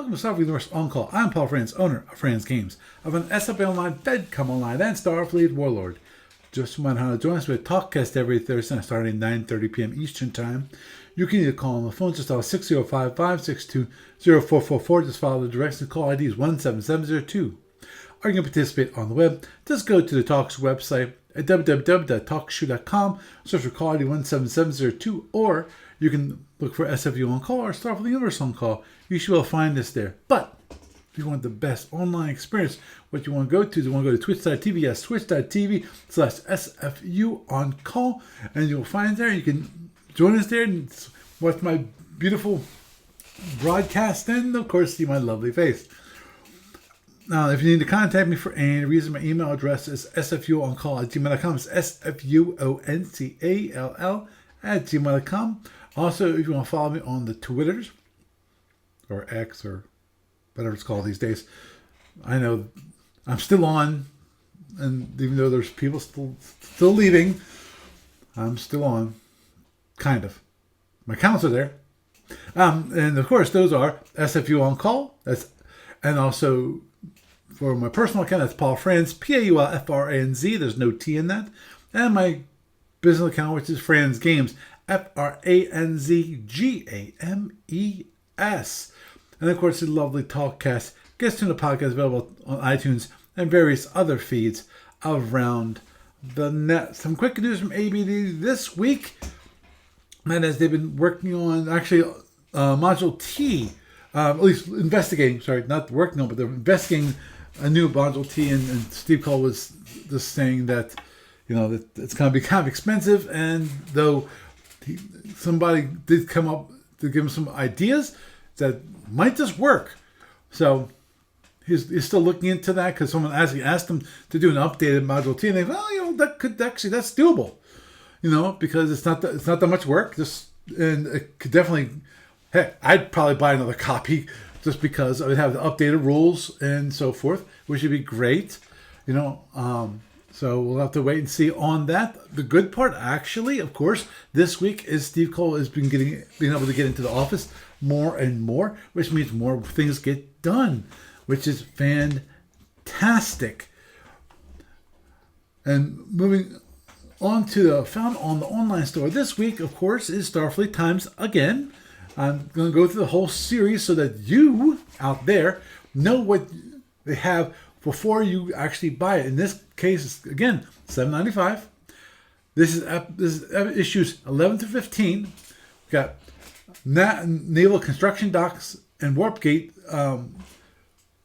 Welcome to Starfleet Universe On Call. I'm Paul Franz, owner of Franz Games. I've an SFU Online, FedCom Online, and Starfleet Warlord. Just a reminder how to join us. We have TalkCast every Thursday starting at 9:30 p.m. Eastern Time. You can either call on the phone, just dial 605-562-0444. Just follow the directions. Call ID is 17702. Or you can participate on the web. Just go to the Talks website at www.talkshoe.com. Search for call ID 17702, or you can look for SFU On Call or Starfleet Universe On Call. You should be able to find us there. But if you want the best online experience, what you want to go to is you want to go to twitch.tv, yes, twitch.tv/SFU On Call, and you'll find there. You can join us there and watch my beautiful broadcast and, of course, see my lovely face. Now, if you need to contact me for any reason, my email address is sfuoncall@gmail.com. It's SFUONCALL@gmail.com. Also, if you want to follow me on the Twitters, or X, or whatever it's called these days, I know I'm still on, and even though there's people still leaving, I'm still on, kind of. My accounts are there. And of course, those are SFU On Call, and also for my personal account, that's Paul Franz, PaulFranz. There's no T in that. And my business account, which is Franz Games, FranzGames. And of course, the lovely TalkCast gets to the podcast available on iTunes and various other feeds around the net. Some quick news from ABD this week. And as they've been working on, actually, Module T, at least investigating, sorry, not working on, but they're investigating a new Module T, and Steve Cole was just saying that, that it's going to be kind of expensive, and though somebody did come up to give him some ideas that might just work. So he's still looking into that, because someone asked him to do an updated Module T, and they that's doable, because it's not that much work. And it could definitely, heck, I'd probably buy another copy just because I would have the updated rules and so forth, which would be great, So we'll have to wait and see on that. The good part, actually, of course, this week is Steve Cole has been being able to get into the office more and more, which means more things get done, which is fantastic. And moving on to the found on the online store this week, of course, is Starfleet Times again. I'm going to go through the whole series so that you out there know what they have before you actually buy it. In this case, it's, again, $7.95. This is issues 11 to 15. We've got Naval Construction Docks and Warp Gate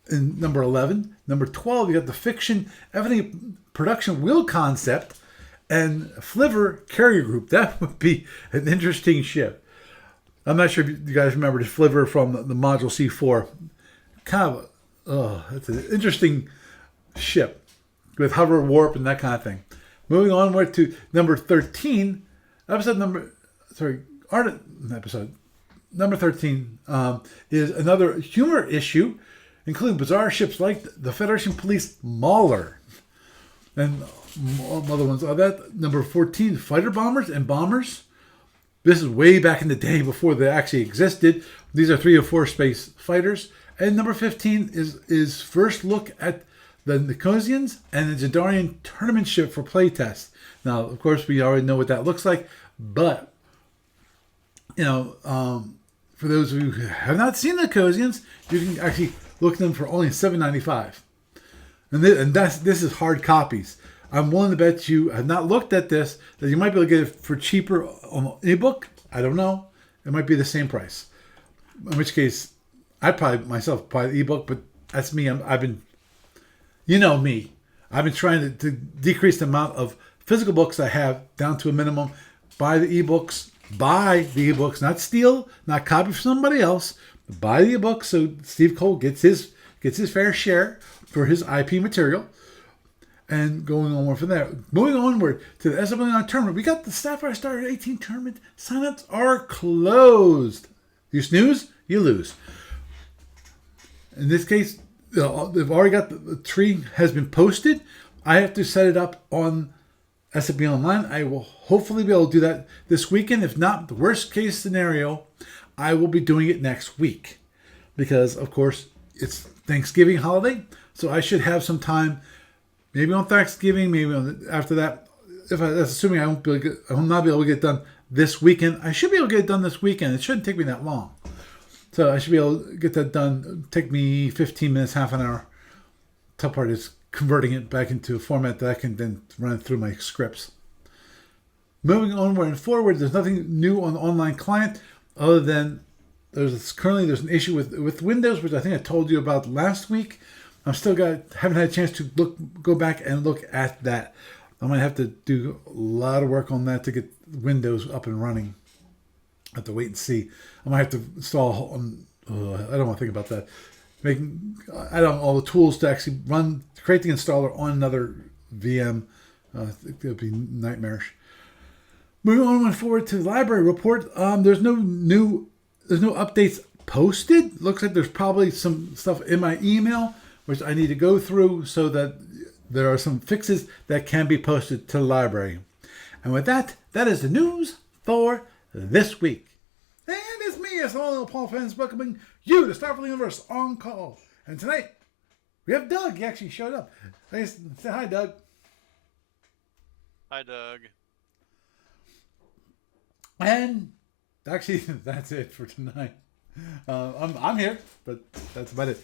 in number 11. Number 12, you got the Fiction Everything Production Wheel Concept and Flivver Carrier Group. That would be an interesting ship. I'm not sure if you guys remember the Flivver from the Module C4. Kind of, it's an interesting ship with hover warp and that kind of thing. Moving onward to number 13, number 13 is another humor issue, including bizarre ships like the Federation Police Mauler. And other ones are that. Number 14, fighter bombers and bombers. This is way back in the day before they actually existed. These are 3 or 4 space fighters. And number 15 is first look at the Nicosians and the Jadarian tournament ship for playtest. Now, of course, we already know what that looks like. But, for those of you who have not seen the Nicosians, you can actually look at them for only $7.95. And this is hard copies. I'm willing to bet you have not looked at this, that you might be able to get it for cheaper on ebook. I don't know. It might be the same price. In which case, I'd probably myself buy the ebook, but that's me. I've been trying to decrease the amount of physical books I have down to a minimum. Buy the ebooks, not steal, not copy from somebody else. Buy the ebooks so Steve Cole gets his fair share for his IP material. And going onward from there. Moving onward to the SFU tournament. We got the Sapphire Star 18 tournament. Sign-ups are closed. You snooze, you lose. In this case, they've already got the tree has been posted. I have to set it up on SFU Online. I will hopefully be able to do that this weekend. If not, the worst case scenario, I will be doing it next week. because, of course, it's Thanksgiving holiday. So I should have some time, maybe on Thanksgiving, after that. That's assuming I will not be able to get it done this weekend. I should be able to get it done this weekend. It shouldn't take me that long. So I should be able to get that done. Take me 15 minutes, half an hour. Tough part is converting it back into a format that I can then run through my scripts. Moving onward and forward, there's nothing new on the online client other than there's an issue with Windows, which I think I told you about last week. Haven't had a chance to go back and look at that. I might have to do a lot of work on that to get Windows up and running. I have to wait and see. I might have to install. I don't want to think about that. I don't know all the tools to actually create the installer on another VM. I think that would be nightmarish. Moving on forward to the library report. There's no updates posted. Looks like there's probably some stuff in my email which I need to go through so that there are some fixes that can be posted to the library. And with that is the news for this week. And it's me, as all Paul fans, welcoming you to Starfleet Universe on call. And tonight, we have Doug. He actually showed up. Say hi, Doug. Hi, Doug. And actually, that's it for tonight. I'm here, but that's about it.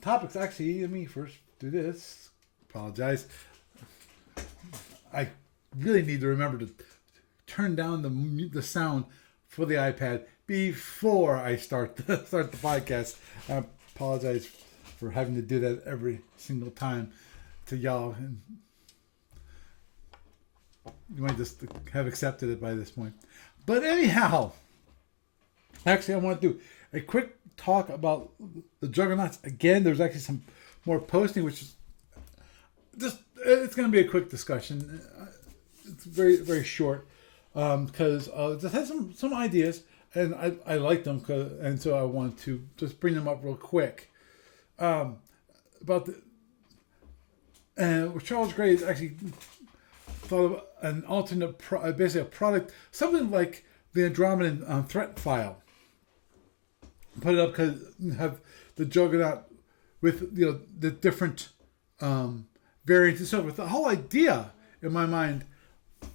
Topics, actually, let me first do this. Apologize. I really need to remember to turn down the sound for the iPad before I start the podcast. I apologize for having to do that every single time to y'all. And you might just have accepted it by this point. But anyhow, actually, I want to do a quick talk about the Juggernauts again. There's actually some more posting, which is it's going to be a quick discussion. It's very, very short because it just has some ideas, and I like them, and so I want to just bring them up real quick. About Charles Gray has actually thought of an alternate, basically a product, something like the Andromedan threat file. Put it up because you have the Juggernaut with the different variants and so forth. The whole idea in my mind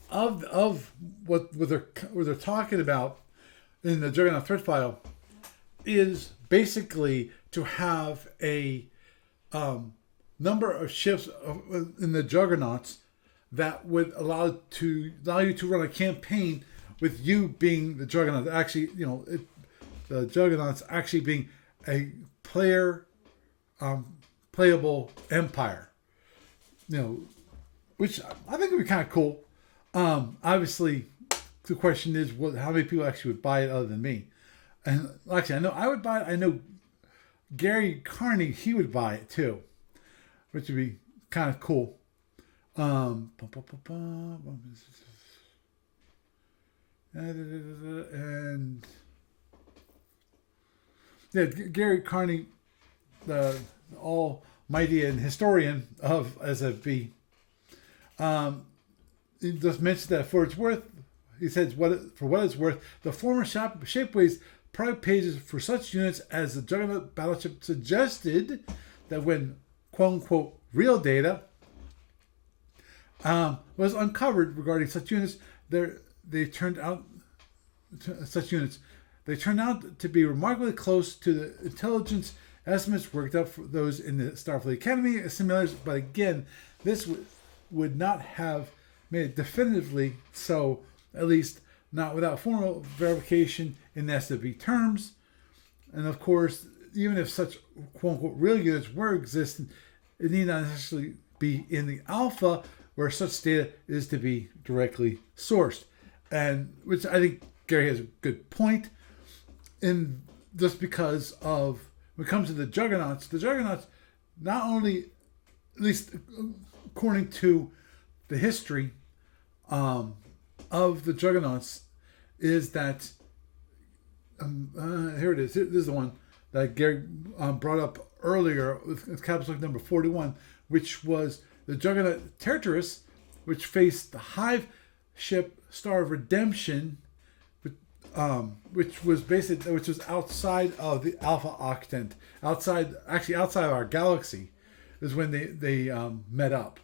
of what they're talking about in the Juggernaut threat file is basically to have a number of ships in the Juggernauts that would allow you to run a campaign with you being the Juggernaut. Actually, the Juggernauts actually being a playable empire. Which I think would be kind of cool. Obviously, the question is, how many people actually would buy it other than me? And actually, I know I would buy it. I know Gary Carney, he would buy it too, which would be kind of cool. And yeah, Gary Carney, the almighty and historian of SFB, he just mentioned that for its worth, he says, for what it's worth, the former Shapeways product pages for such units as the Juggernaut battleship suggested that when quote-unquote real data was uncovered regarding such units, they turned out to be remarkably close to the intelligence estimates worked up for those in the Starfleet Academy simulators. But again, this would not have made it definitively so, at least not without formal verification in SFB terms. And of course, even if such quote-unquote real units were existing, it need not necessarily be in the alpha where such data is to be directly sourced. And which I think Gary has a good point. In just because of when it comes to the Juggernauts not only, at least according to the history of the Juggernauts, is that here it is. This is the one that Gary brought up earlier with capsule number 41, which was the Juggernaut Tartarus, which faced the Hive ship Star of Redemption which was outside of the Alpha Octant, outside of our galaxy, is when they met up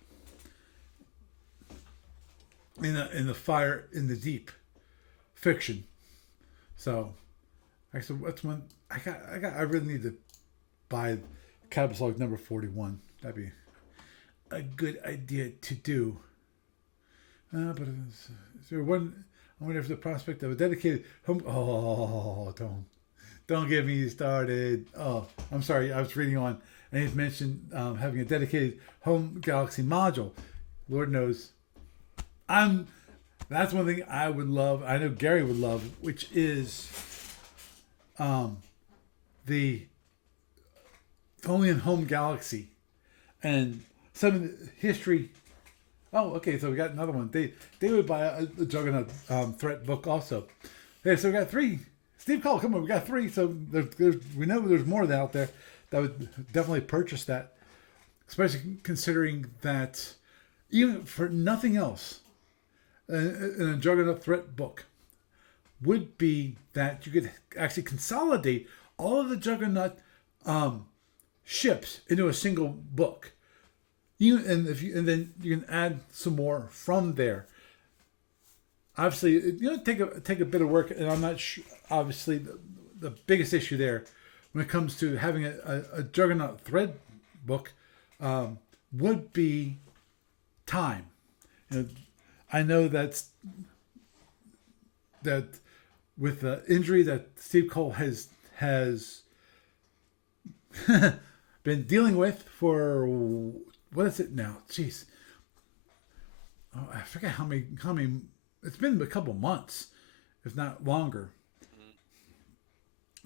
in the Fire in the Deep fiction. So, actually, what's one I really need to buy catalog number 41. That'd be a good idea to do. But is there one? I wonder if the prospect of a dedicated home. Oh, don't get me started. Oh, I'm sorry. I was reading on, and he's mentioned having a dedicated home galaxy module. Lord knows, That's one thing I would love. I know Gary would love, which is the only in home galaxy and some of the history. Oh, okay. So we got another one. They would buy a Juggernaut threat book also. Okay, so we got 3. Steve Cole, come on, we got 3. So we know there's more out there that would definitely purchase that, especially considering that even for nothing else, in a Juggernaut threat book would be that you could actually consolidate all of the Juggernaut ships into a single book. And then you can add some more from there. Obviously, take a bit of work, and I'm not sure. Obviously, the biggest issue there, when it comes to having a Juggernaut thread book, would be time. I know that with the injury that Steve Cole has been dealing with for. What is it now? Jeez. Oh, I forget how many. It's been a couple months, if not longer.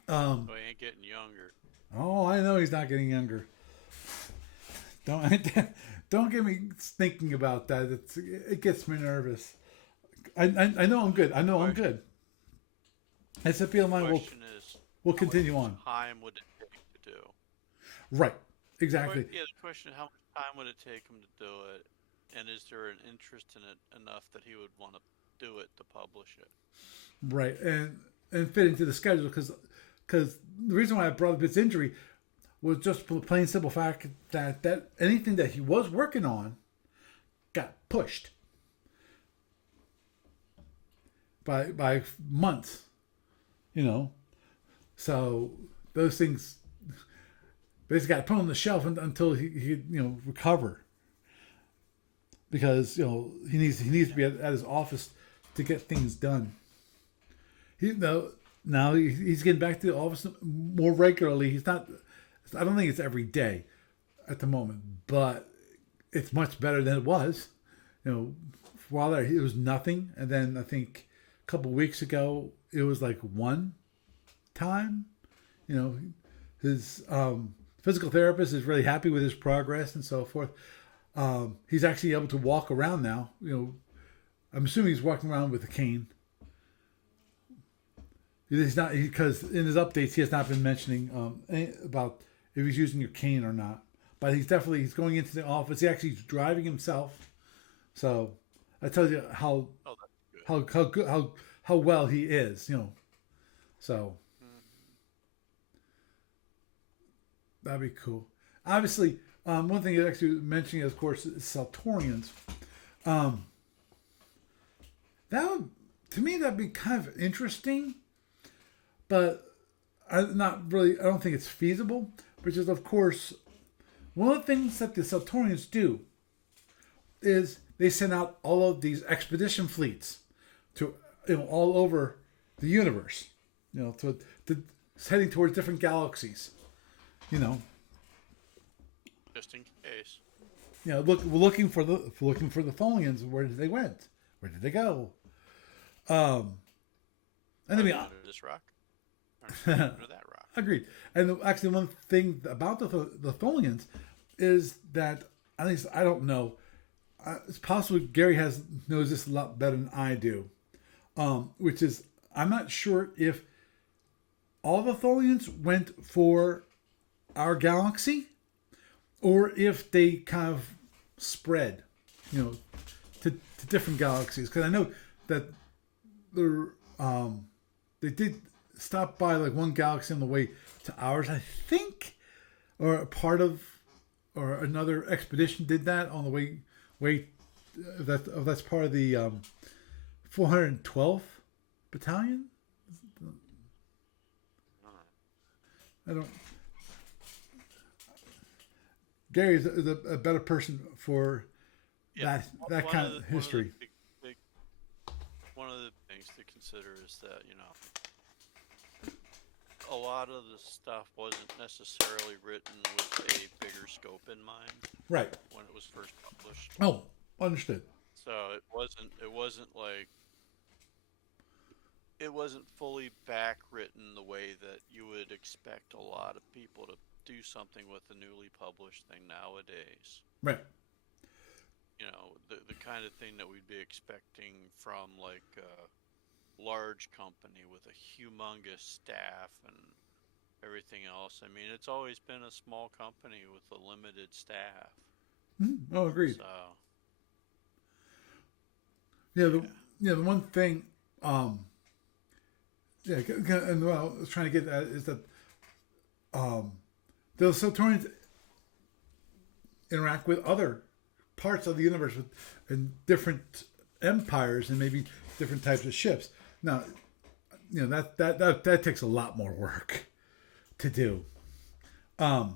He ain't getting younger. Oh, I know he's not getting younger. Don't get me thinking about that. It gets me nervous. I know I'm good. I'm good. SFU and mine will continue on. How much time would it take to do? Right. Exactly. Yeah, the question is how much time would it take him to do it, and is there an interest in it enough that he would want to do it to publish it? Right, and fit into the schedule because the reason why I brought up his injury was just the plain simple fact that anything that he was working on got pushed by months, So those things basically got put on the shelf until he recover, because he needs to be at his office to get things done. Now he's getting back to the office more regularly. He's not. I don't think it's every day at the moment, but it's much better than it was. While there it was nothing, and then I think a couple of weeks ago it was like one time. His physical therapist is really happy with his progress and so forth. He's actually able to walk around now. I'm assuming he's walking around with a cane. He's not, because in his updates he has not been mentioning about if he's using your cane or not. But he's going into the office. He actually is driving himself. So that tells you how well he is. So. That'd be cool. Obviously, one thing you're actually mentioning, of course, is Saltorians. To me, that'd be kind of interesting, but not really. I don't think it's feasible. Because, of course, one of the things that the Saltorians do is they send out all of these expedition fleets to all over the universe. To heading towards different galaxies. Just in case. Looking for the Tholians. Where did they went? Where did they go? And then under this rock, under that rock. Agreed. And actually, one thing about the Tholians is that, at least I don't know. It's possible Gary knows this a lot better than I do. Which is, I'm not sure if all the Tholians went for our galaxy, or if they kind of spread, to different galaxies. Because I know that they did stop by like one galaxy on the way to ours, I think, or a part of, or another expedition did that on the way. That's part of the 412th Battalion. I don't. Gary is a better person for that kind of history. One of the things to consider is that, a lot of the stuff wasn't necessarily written with a bigger scope in mind. Right. When it was first published. Oh, understood. So it wasn't fully back written the way that you would expect a lot of people to do something with a newly published thing nowadays. Right. The kind of thing that we'd be expecting from like a large company with a humongous staff and everything else. I mean, it's always been a small company with a limited staff. Mm-hmm. Oh, agreed. So, the one thing, and what I was trying to get at is that the Saturnians interact with other parts of the universe and different empires and maybe different types of ships. Now, that takes a lot more work to do. And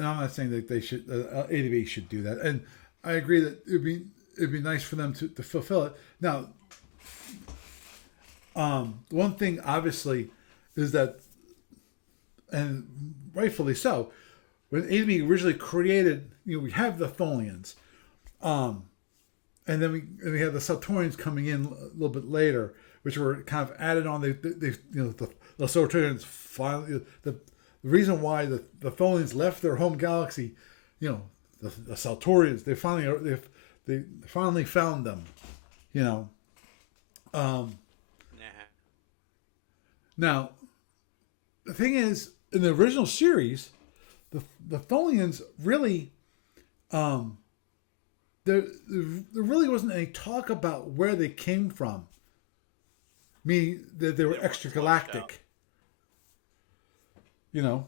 I'm not saying that they should, ADB should do that. And I agree that it'd be nice for them to fulfill it. Now, one thing obviously is that, and rightfully so, when ADB originally created, we have the Tholians, and then we have the Saturnians coming in a little bit later, which were kind of added on. The Saturnians finally, the reason why the Tholians left their home galaxy, the Saturnians, they finally found them, Now, the thing is, in the original series, the Tholians really, there really wasn't any talk about where they came from. Meaning that they were extragalactic. Yeah,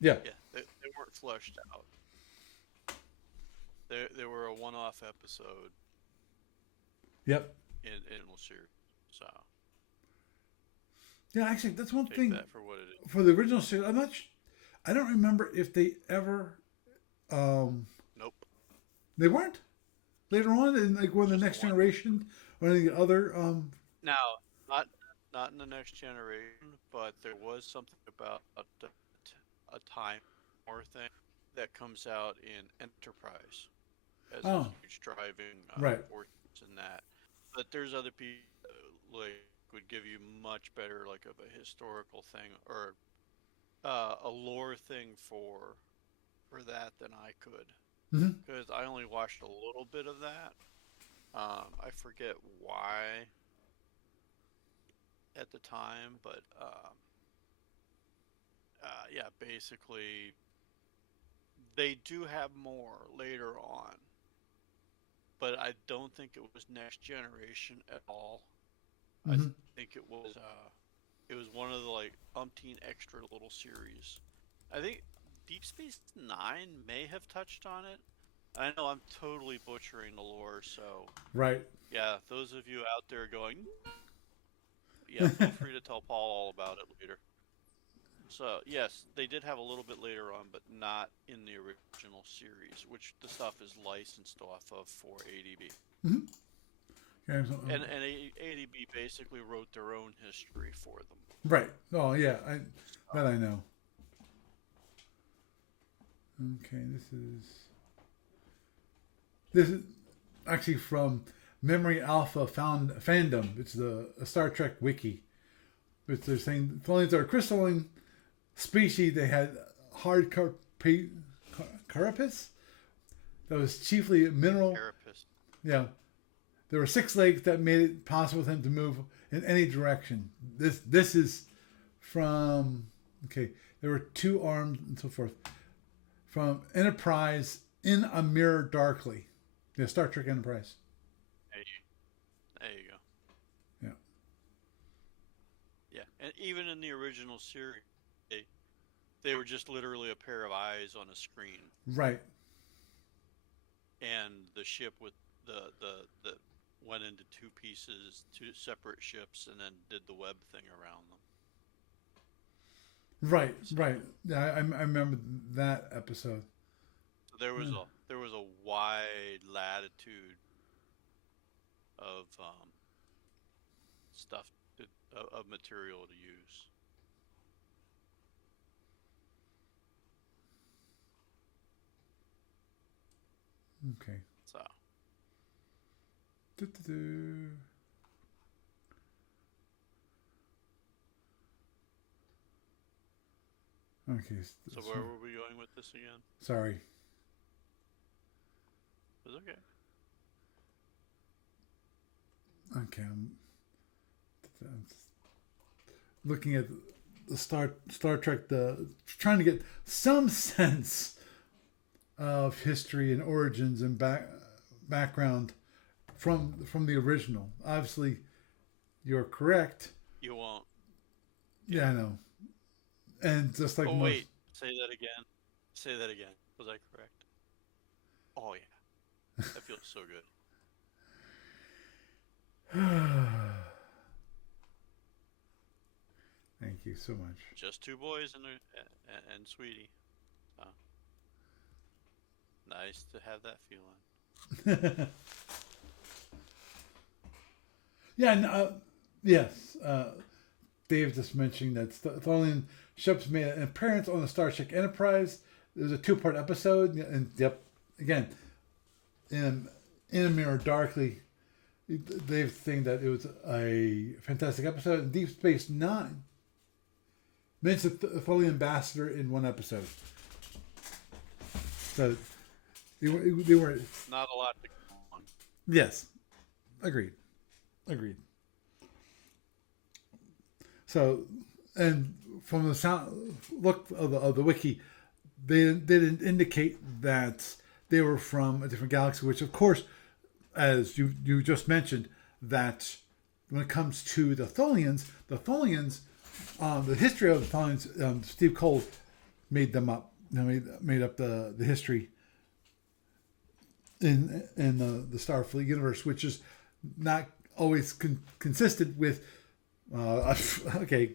they weren't fleshed out. They were a one-off episode. Yep. In the series, so. Yeah, actually, that's one thing. That for what it is. For the original series, I don't remember if they ever. Nope. They weren't later on in like one of the Next Generation or any other. Now, not in the Next Generation, but there was something about a time or thing that comes out in Enterprise as a huge driving force in that. But there's other people like would give you much better like of a historical thing or a lore thing for that than I could, because I only watched a little bit of that. I forget why at the time, but basically they do have more later on, but I don't think it was Next Generation at all. I think it was one of the like umpteen extra little series. I think Deep Space Nine may have touched on it. I know I'm totally butchering the lore, so right. Yeah, those of you out there going, feel free to tell Paul all about it later. So yes, they did have a little bit later on, but not in the original series, which the stuff is licensed off of for ADB. Mm-hmm. And ADB basically wrote their own history for them. Right. Oh yeah, that I know. Okay, this is actually from Memory Alpha Fandom. It's a Star Trek wiki. Which they're saying Tholians are a crystalline species. They had hard carapace that was chiefly mineral. Carapace. Yeah. There were 6 legs that made it possible for them to move in any direction. This is from, there were 2 arms and so forth. From Enterprise in a Mirror Darkly. Yeah, Star Trek Enterprise. There you go. Yeah. And even in the original series, they, they were just literally a pair of eyes on a screen, Right. and the ship with the went into two pieces, two separate ships, and then did the web thing around them. Right. So, Right. Yeah, I remember that episode. so there was Yeah. a wide latitude of stuff of material to use. Okay. So Do-do-do. Okay. so where were we going with this again? Sorry. It's okay. Okay. I'm looking at the Star Trek, the trying to get some sense of history and origins and background from the original. Obviously, you're correct. You won't. Yeah, I know. And just like Oh most, wait, say that again. Say that again. Was I correct? Oh yeah, that feels so good. thank you so much. Just two boys and Sweetie. So, nice to have that feeling. Yeah, and, yes. Dave just mentioning that Tholian ships made an appearance on the Star Trek Enterprise. There's a two-part episode, and yep, again, in a mirror darkly, Dave saying that it was a fantastic episode. And Deep Space Nine mentioned the Tholian ambassador in one episode, so they were Not a lot to go on. yes, agreed. So, and from the sound look of the wiki, they didn't indicate that they were from a different galaxy. Which, of course, as you just mentioned, that when it comes to the Tholians, the history of the Tholians, Steve Cole made them up. Made up the history in the Starfleet universe, which is not always consistent with. Okay,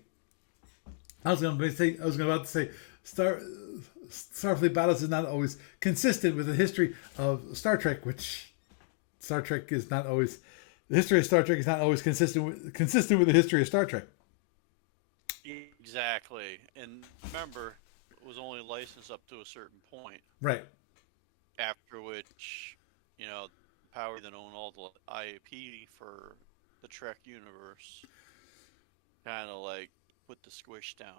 I was about to say Starfleet battles is not always consistent with the history of Star Trek, which Star Trek is not always. The history of Star Trek is not always consistent with the history of Star Trek. Exactly, and remember, it was only licensed up to a certain point. Right. After which, Power then owned all the IP for the Trek universe. Kind of like put the squish down.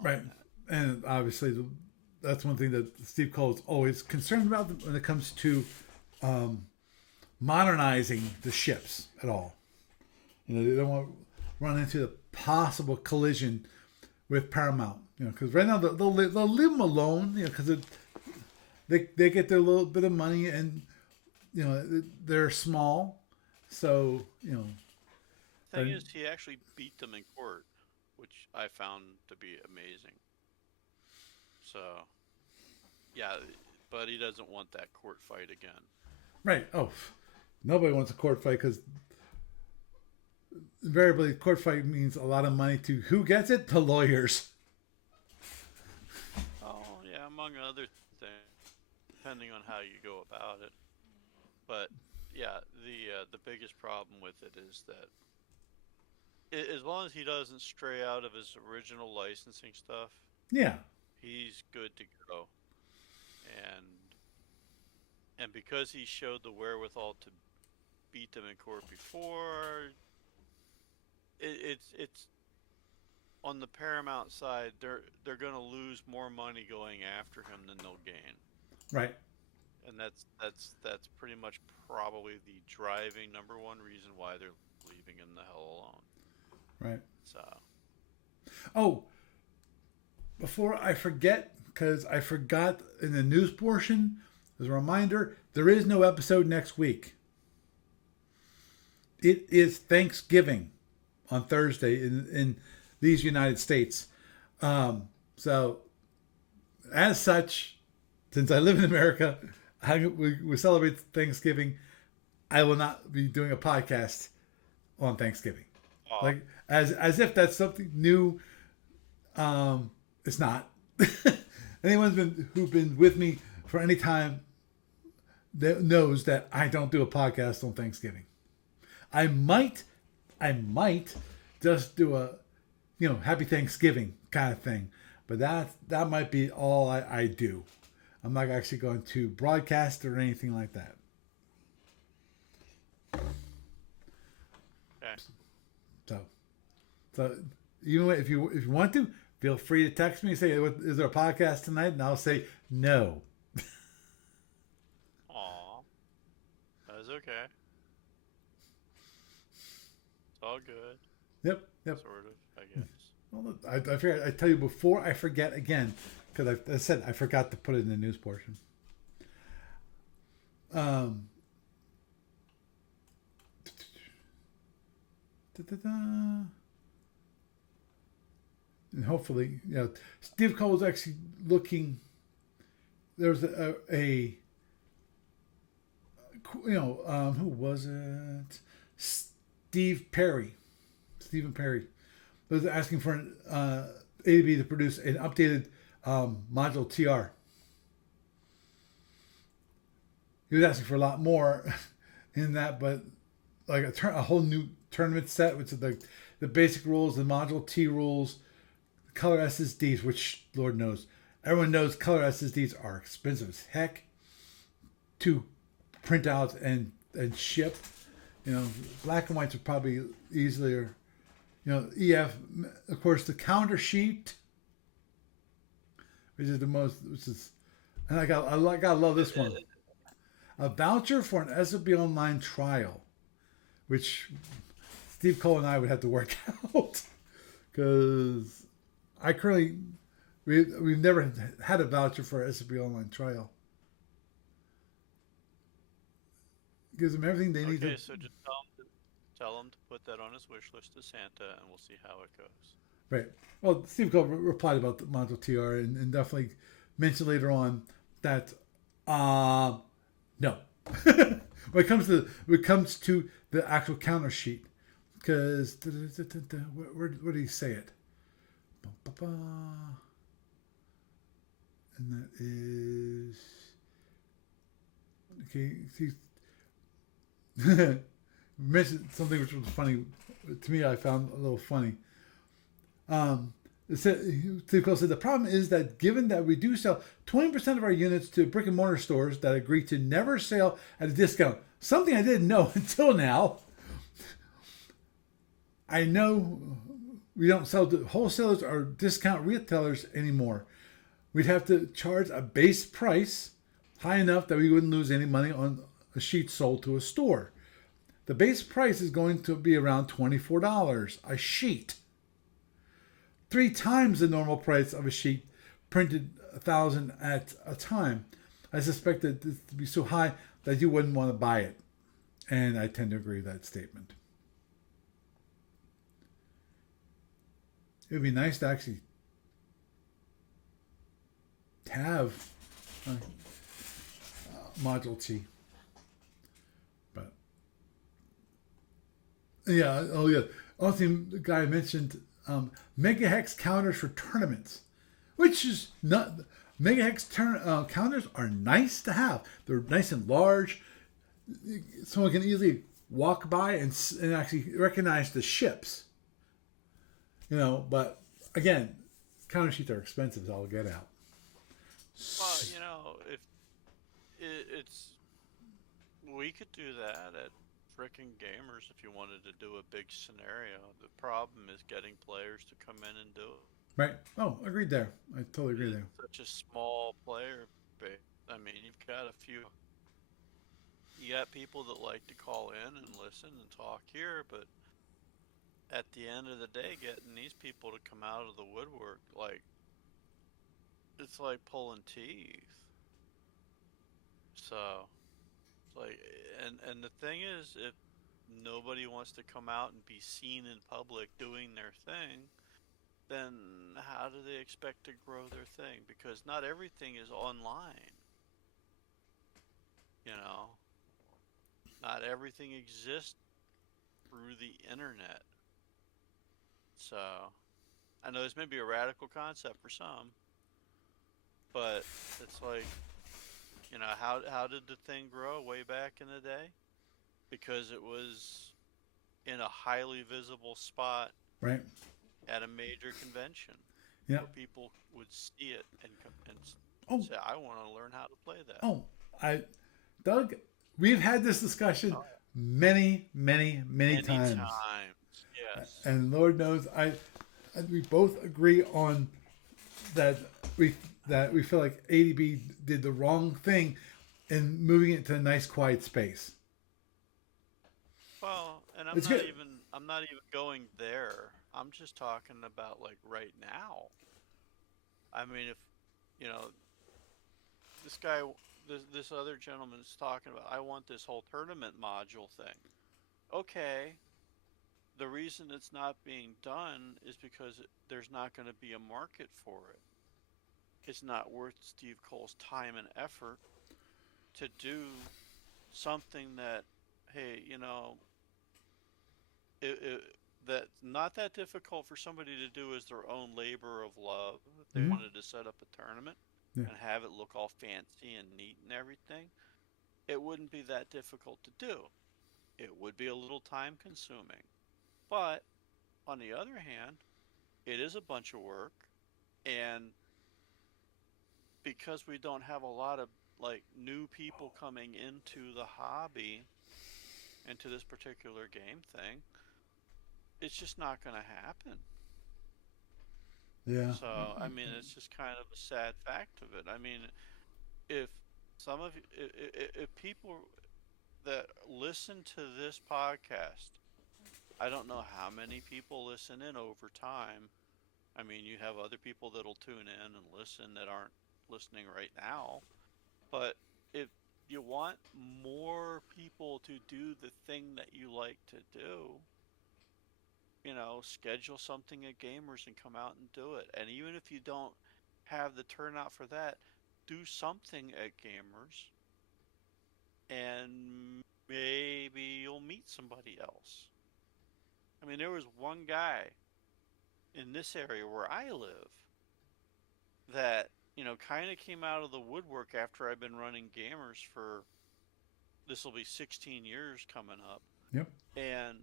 Right. That. And obviously, that's one thing that Steve Cole is always concerned about when it comes to modernizing the ships at all. They don't want to run into the possible collision with Paramount. Because right now they'll leave them alone. Because they get their little bit of money, and they're small, so Thing is, he actually beat them in court, which I found to be amazing. So, yeah, but he doesn't want that court fight again. Right. Oh, nobody wants a court fight because invariably, court fight means a lot of money to who gets it? To lawyers. Oh, yeah, among other things, depending on how you go about it. But yeah, the biggest problem with it is that as long as he doesn't stray out of his original licensing stuff, Yeah. he's good to go. And because he showed the wherewithal to beat them in court before, it's on the Paramount side, they're going to lose more money going after him than they'll gain. Right. And that's pretty much probably the driving number one reason why they're leaving him the hell alone. Right. So. Oh, before I forget, because I forgot in the news portion, as a reminder, there is no episode next week. It is Thanksgiving on Thursday in the these United States. So, as such, since I live in America, we celebrate Thanksgiving. I will not be doing a podcast on Thanksgiving. Oh, Like as if that's something new. It's not. Who's been with me for any time that knows that I don't do a podcast on Thanksgiving. I might, I might just do a, Happy Thanksgiving kind of thing, but that might be all I do. I'm not actually going to broadcast or anything like that. okay. So, so if you want to, feel free to text me and say, "Is there a podcast tonight?" And I'll say no. Aw, that's okay. It's all good, Yep, yep. sort of, I guess. Well, I figured I tell you before I forget again, because I said I forgot to put it in the news portion. Um, da-da-da. And hopefully, Steve Cole was actually looking. There was who was it? Stephen Perry was asking for an ADB to produce an updated module TR. He was asking for a lot more in that, but like a whole new tournament set, which is the basic rules, the module T rules, color SSDs, which Lord knows, everyone knows color SSDs are expensive as heck to print out and ship. Black and whites are probably easier. EF, of course, the counter sheet, which is the most, and I gotta love this one. A voucher for an SFU online trial, which Steve Cole and I would have to work out because we've never had a voucher for an SFU online trial. Gives them everything they need Okay, to. so just tell him to put that on his wish list to Santa, and we'll see how it goes. Right. Well, Steve Cole replied about the module TR and definitely mentioned later on that no. when it comes to the actual counter sheet, because where did he say it? And that is okay. He mentioned something which was funny to me. I found a little funny. Steve Cole said the problem is that given that we do sell 20% of our units to brick and mortar stores that agree to never sell at a discount, something I didn't know until now. I know we don't sell to wholesalers or discount retailers anymore. We'd have to charge a base price high enough that we wouldn't lose any money on a sheet sold to a store. The base price is going to be around $24 a sheet. 3 times the normal price of a sheet printed 1,000 at a time. I suspect that this to be so high that you wouldn't want to buy it. And I tend to agree with that statement. It would be nice to actually have module T. But yeah, oh yeah. Also, the guy mentioned megahex counters for tournaments, which is not megahex counters are nice to have. They're nice and large. Someone can easily walk by and actually recognize the ships. But again, counter sheets are expensive as all get out. Well, if it's we could do that at frickin' gamers if you wanted to do a big scenario. The problem is getting players to come in and do it. Right. Oh, agreed there. I totally agree It's there. such a small player base. I mean, you've got a few. You got people that like to call in and listen and talk here, but at the end of the day, getting these people to come out of the woodwork, like it's like pulling teeth. So, it's like, and the thing is, if nobody wants to come out and be seen in public doing their thing, then how do they expect to grow their thing? Because not everything is online, you know. Not everything exists through the internet. So I know this may be a radical concept for some, but it's like, how did the thing grow way back in the day? Because it was in a highly visible spot Right. at a major convention Yeah. where people would see it and Oh, say, "I want to learn how to play that." oh, I, Doug, we've had this discussion Oh, many, many, many many times, times, yes. and Lord knows we both agree on that. We that we feel like ADB did the wrong thing in moving it to a nice, quiet space. Well, and It's good. I'm not even going there. I'm just talking about like right now. I mean, if you know, this guy, this other gentleman's talking about, I want this whole tournament module thing. Okay, the reason it's not being done is because there's not going to be a market for it. It's not worth Steve Cole's time and effort to do something that, hey, it that's not that difficult for somebody to do as their own labor of love. If they Mm-hmm. wanted to set up a tournament Yeah. and have it look all fancy and neat and everything, it wouldn't be that difficult to do. It would be a little time consuming. But on the other hand, it is a bunch of work. And because we don't have a lot of like new people coming into the hobby, into this particular game thing, it's just not going to happen. Yeah. So, I mean, it's just kind of a sad fact of it. I mean, if some of you, if people that listen to this podcast, I don't know how many people listen in over time. I mean, you have other people that'll tune in and listen that aren't listening right now. But if you want more people to do the thing that you like to do, schedule something at Gamers and come out and do it. And even if you don't have the turnout for that, do something at Gamers and maybe you'll meet somebody else. I mean, there was one guy in this area where I live that, kind of came out of the woodwork after I've been running Gamers for this will be 16 years coming up. Yep. And,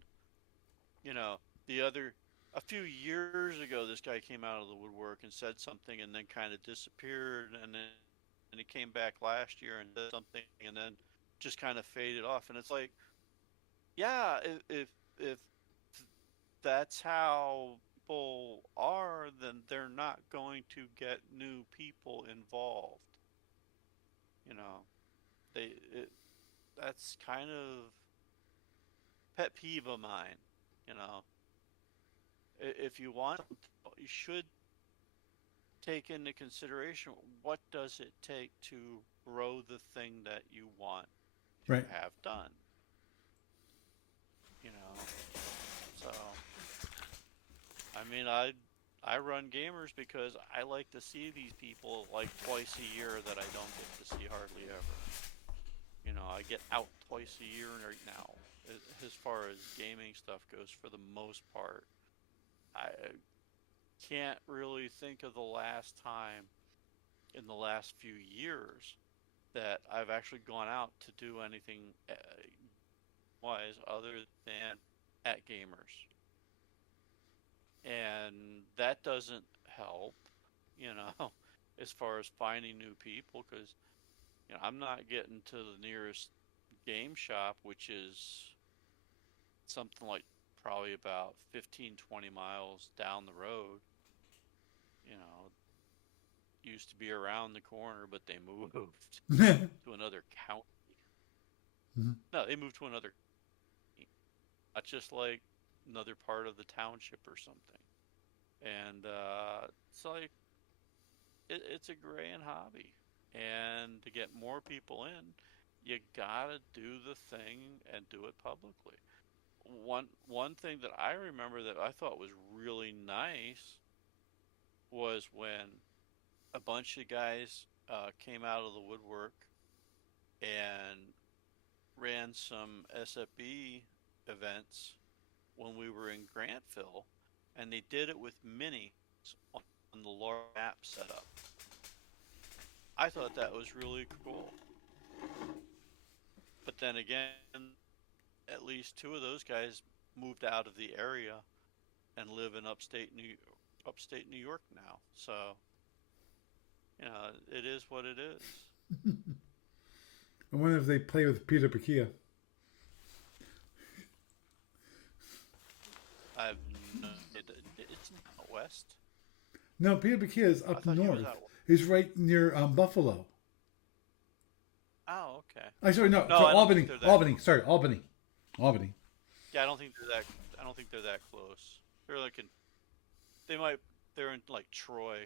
you know, the other, a few years ago, this guy came out of the woodwork and said something and then kind of disappeared. And he came back last year and said something and then just kind of faded off. And it's like, yeah, if that's how people are, then they're not going to get new people involved. You know, they, it, that's kind of pet peeve of mine. You know, if you want, you should take into consideration what does it take to grow the thing that you want to Right. have done. You know, so I mean, I run Gamers because I like to see these people like twice a year that I don't get to see hardly ever. I get out twice a year right now as far as gaming stuff goes for the most part. I can't really think of the last time in the last few years that I've actually gone out to do anything wise other than at Gamers. And that doesn't help, you know, as far as finding new people because, I'm not getting to the nearest game shop, which is something like probably about 15, 20 miles down the road. You know, used to be around the corner, but they moved Mm-hmm. to another county. No, they moved to another, not just like another part of the township or something. And it's like it's a graying hobby, and to get more people in, you gotta do the thing and do it publicly. One thing that I remember that I thought was really nice. was when a bunch of guys came out of the woodwork and ran some SFB events when we were in Grantville, and they did it with minis on the large map setup. I thought that was really cool. But then again, at least two of those guys moved out of the area and live in upstate New York now. So, it is what it is. I wonder if they play with Peter Pakia. I've no, it's not west. No, Peter Pakia is I up thought he was north. out. He's right near Buffalo. Oh, okay. Sorry, no, No, so I don't Albany. think they're that Albany. Sorry, Albany. Albany. Yeah, I don't think they're that. I don't think they're that close. They're like in. They might. They're in like Troy,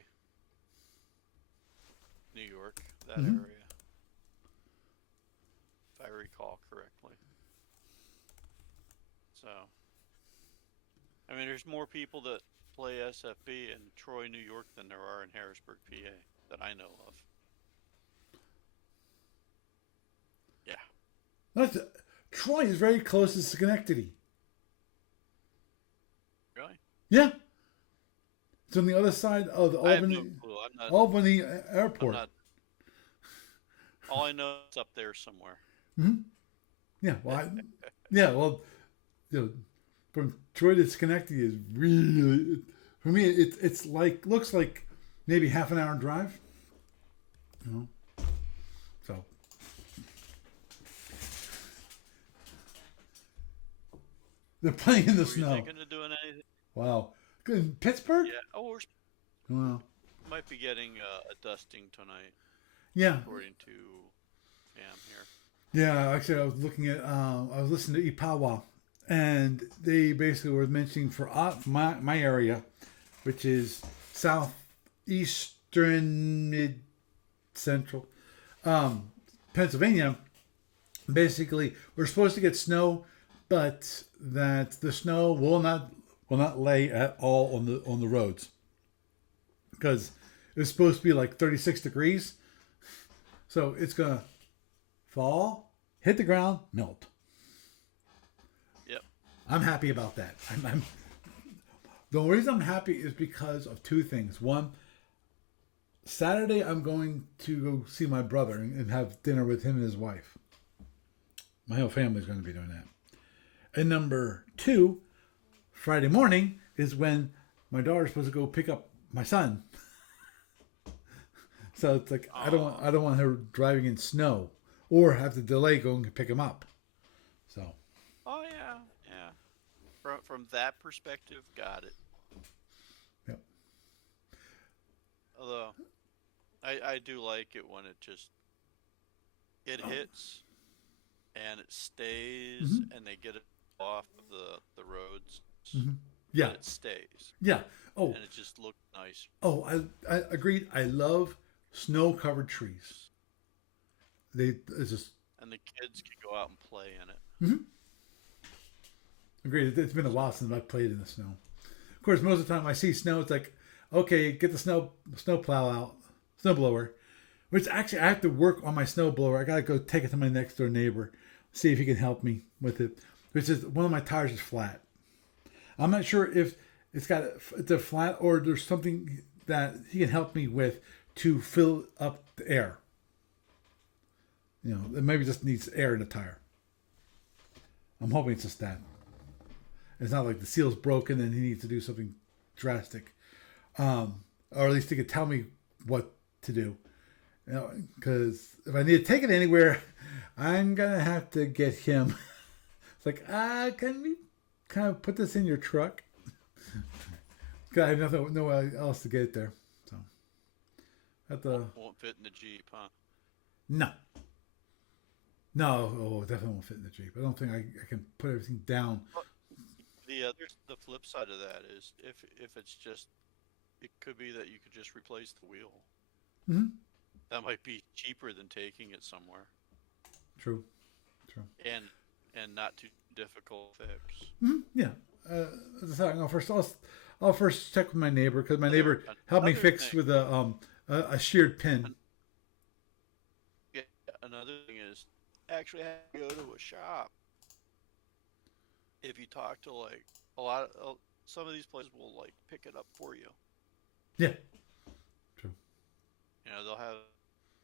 New York, that Mhm. area, if I recall correctly. So, I mean, there's more people that play SFB in Troy, New York, than there are in Harrisburg, PA, that I know of. Yeah. That's, Troy is very close to Schenectady. Really? Yeah. It's on the other side of the I have Albany, no clue. Albany I'm Airport. not. All I know is up there somewhere. Hmm. Yeah. Yeah. Well, from Troy to Schenectady is really, for me. It's like looks like maybe half an hour drive. So they're playing in the Were you snow. thinking of doing anything? Wow. In Pittsburgh? Yeah. Oh, Wow. might be getting a dusting tonight, Yeah. according to Pam here. Yeah. Actually, I was looking at. I was listening to Ipawa, and they basically were mentioning for my area, which is southeastern mid central Pennsylvania. Basically, we're supposed to get snow, but that the snow will not lay at all on the roads because it's supposed to be like 36 degrees, so it's gonna fall, hit the ground, melt. Yep. I'm happy about that. The reason I'm happy is because of two things. One, Saturday I'm going to go see my brother and have dinner with him and his wife. My whole family's going to be doing that. And number two, Friday morning is when my daughter's supposed to go pick up my son. So it's like I don't want her driving in snow or have to delay going to pick him up. So. Oh yeah, yeah. From that perspective, got it. Yep. Although, I do like it when it hits and it stays Mhm. and they get it off the roads. Mm-hmm. Yeah. And it stays. Yeah. Oh. And it just looked nice. Oh, I agreed. I love snow-covered trees. It's just And the kids can go out and play in it. mm-hmm. Agreed. It's been a while since I've played in the snow. Of course, most of the time I see snow, it's like, okay, get the snow plow out, snow blower. Which actually I have to work on my snow blower. I gotta go take it to my next door neighbor, see if he can help me with it. Which is one of my tires is flat. I'm not sure if it's a flat or there's something that he can help me with to fill up the air. It maybe just needs air in the tire. I'm hoping it's just that. It's not like the seal's broken and he needs to do something drastic. Or at least he could tell me what to do. Because if I need to take it anywhere, I'm going to have to get him. It's like, can we kind of put this in your truck? Because I have nowhere else to get it there. So, Won't fit in the Jeep, huh? No. No, definitely won't fit in the Jeep. I don't think I can put everything down. The flip side of that is if it's just, it could be that you could just replace the wheel. Mm-hmm. That might be cheaper than taking it somewhere. True. And not too difficult to fix. Mm-hmm. Yeah. As I said, first I'll first check with my neighbor because my Another neighbor helped me another fix thing. with a sheared pin. Yeah, another thing is actually have to go to a shop. If you talk to like a lot of some of these places will like pick it up for you. Yeah, true. You know, they'll have.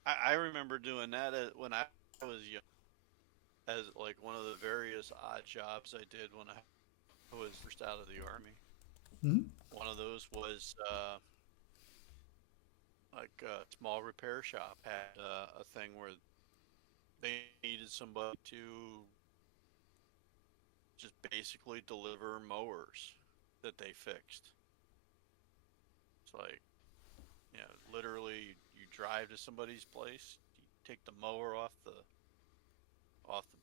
I remember doing that when I was young, as like one of the various odd jobs I did when I was first out of the army. Hmm. One of those was like a small repair shop had a thing where they needed somebody to just basically deliver mowers that they fixed. It's like, you know, literally you drive to somebody's place, you take the mower off the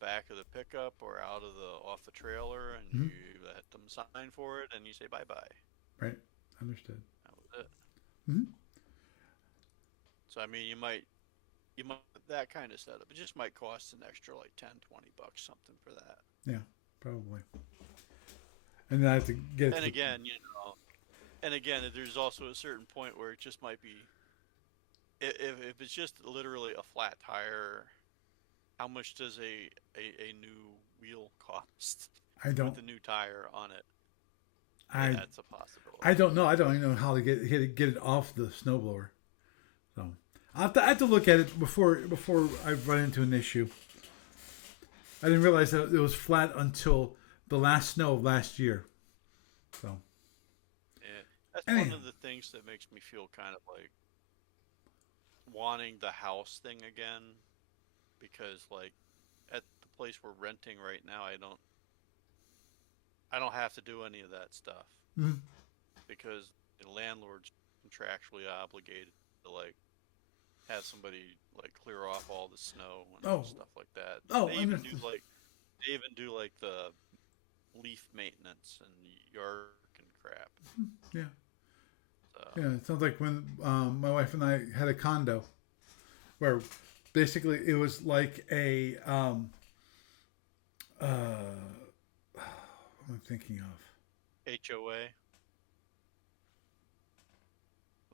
back of the pickup or out of the off the trailer, and Hmm. you let them sign for it, and you say bye bye. Right. Understood. That was it. Hmm. So I mean, you might that kind of setup. It just might cost an extra like 10, $20 something for that. Yeah, probably. And then I have to get And to the. again, and again, there's also a certain point where it just might be if it's just literally a flat tire. How much does a new wheel cost I with don't. a new tire on it? Yeah, I it's a I possibility. don't know. I don't even know how to get it off the snowblower. So I have to look at it before I run into an issue. I didn't realize that it was flat until the last snow of last year. So And that's one anyhow, of the things that makes me feel kind of like wanting the house thing again because like at the place we're renting right now, I don't have to do any of that stuff mm, because the landlord's contractually obligated to like have somebody like clear off all the snow and oh stuff like that. oh, I know. They even do like the leaf maintenance and yard and crap. Yeah, So yeah. It sounds like when my wife and I had a condo where basically it was like a what am I thinking of? HOA,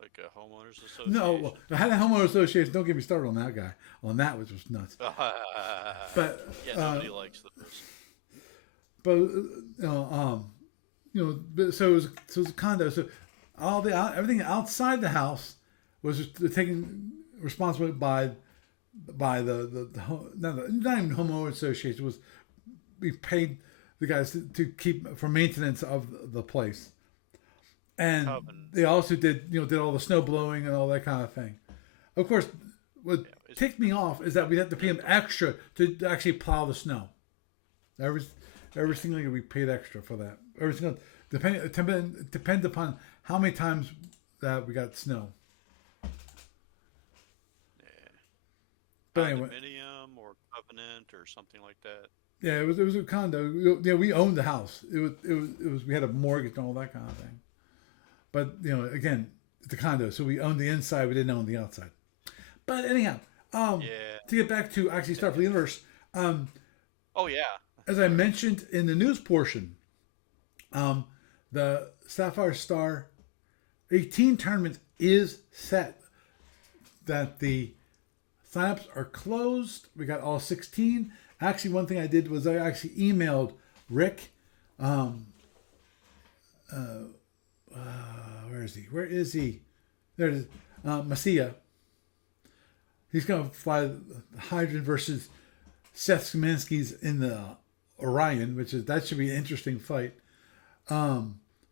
like a homeowners No, well, association. I had a homeowner association. Don't get me started on that guy. On that, which was nuts. But Yeah, nobody likes those. so it was a condo. So everything outside the house was taken responsible by not even homeowner association. It was we paid the guys to keep for maintenance of the place, and Coven. they also did all the snow blowing and all that kind of thing. Of course, what Yeah, it's ticked me off is that we had to pay them mental. extra to actually plow the snow. Every every single year we paid extra for that. Every single depend upon how many times that we got snow. Yeah. But anyway, Condominium or covenant or something like that. yeah, it was a condo. Yeah, we owned the house. It was we had a mortgage and all that kind of thing. But again, it's a condo, so we owned the inside. We didn't own the outside. But anyhow, Yeah. to get back to actually start for the universe, Oh yeah. as I Sorry. mentioned in the news portion, the Sapphire Star 18 tournament is set. That the signups are closed. We got all 16. Actually, one thing I did was I actually emailed Rick. Where is he? Where is he? There it is. Masia. He's going to fly the Hydrogen versus Seth Szymanski's in the Orion, that should be an interesting fight.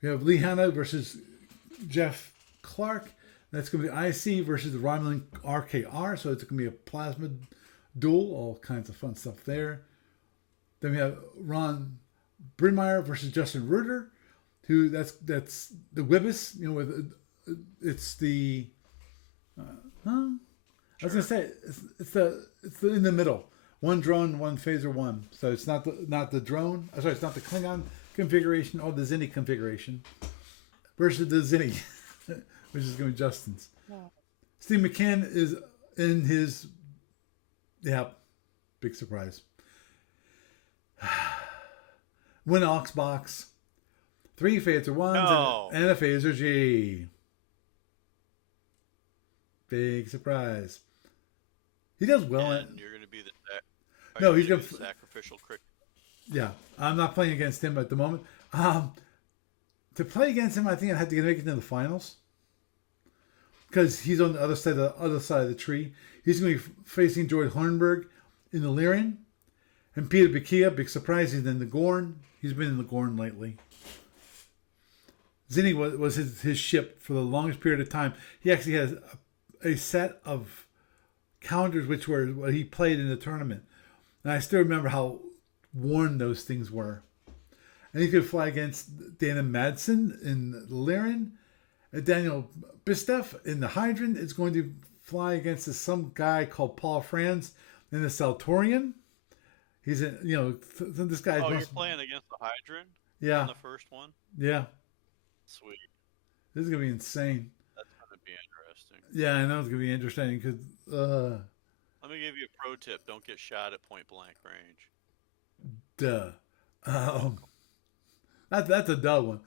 We have Lee Hanna versus Jeff Clark. That's going to be IC versus the Romulan RKR. So it's going to be a plasma duel. All kinds of fun stuff there. Then we have Ron Brynmeyer versus Justin Reuter, who that's the Wibis. It's the huh? I was gonna Sure. say it's the in the middle. One drone, one phaser, one. So it's not the drone. Sorry, it's not the Klingon configuration or the Zinni configuration versus the Zinni, which is going to be Justin's. Steve McCann is in his big surprise. Win Ox box. 3 phaser ones No. and a phaser G. Big surprise. He does well And in. you're going to be the No, you're he's going to gonna. be the sacrificial cricket. Yeah, I'm not playing against him at the moment. To play against him, I think I had to make it to the finals because he's on the other side of the tree. He's going to be facing George Hornberg in the Lyrian, and Peter Bakia. Big surprise, he's in the Gorn. He's been in the Gorn lately. Zinni was his ship for the longest period of time. He actually has a set of counters which were what he played in the tournament. And I still remember how worn those things were. And he could fly against Dana Madsen in the Lyran. And Daniel Bistef in the Hydran is going to fly against some guy called Paul Franz in the Saltorian. He's in, this guy. Oh, you're playing against the Hydran? Yeah. On the first one? Yeah. Sweet. This is going to be insane. That's going to be interesting. Yeah, I know it's going to be interesting because. Let me give you a pro tip. Don't get shot at point blank range. Duh. That's a duh one.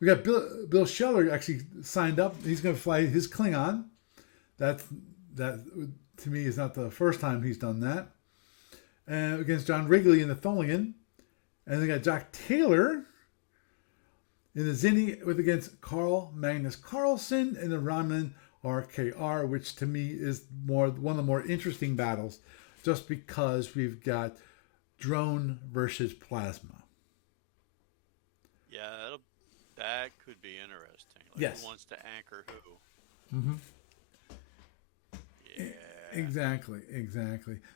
We got Bill Scheller actually signed up. He's going to fly his Klingon. That to me is not the first time he's done that. And against John Wrigley in the Tholian. And they got Jack Taylor in the Zinni against Carl Magnus Carlson in the Romulan RKR, which to me is one of the more interesting battles, just because we've got drone versus plasma. Yeah, that could be interesting. Like, yes. Who wants to anchor who? Mm-hmm. Yeah. Exactly.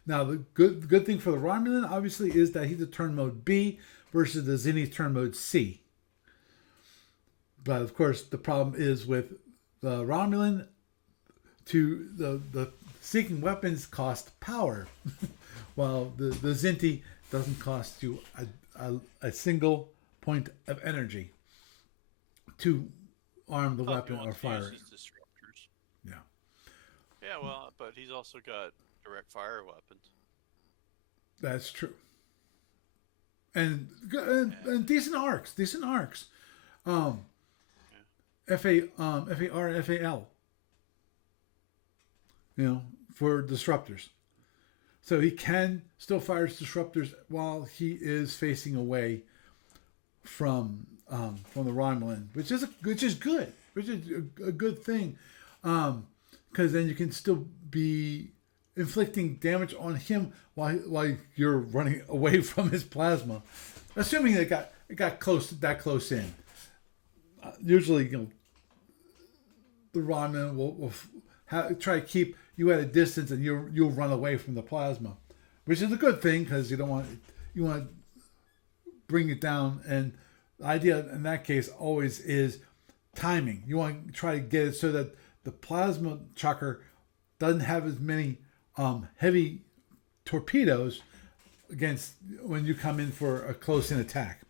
Now, the good thing for the Romulan, obviously, is that he's a turn mode B versus the Zinni turn mode C. But, of course, the problem is with the Romulan, the seeking weapons cost power, while the Zinti doesn't cost you a single point of energy to arm the weapon or fire it. Disruptors. Yeah. Yeah, well, but he's also got direct fire weapons. That's true. And decent arcs. FAR, FAL. For disruptors. So he can still fire his disruptors while he is facing away from the Romulan, which is good, which is a good thing, because then you can still be inflicting damage on him while you're running away from his plasma, assuming it got that close in. Usually, the Romulan will try to keep you at a distance, and you'll run away from the plasma, which is a good thing because you want to bring it down. And the idea in that case always is timing. You want to try to get it so that the plasma chucker doesn't have as many heavy torpedoes against when you come in for a close-in attack.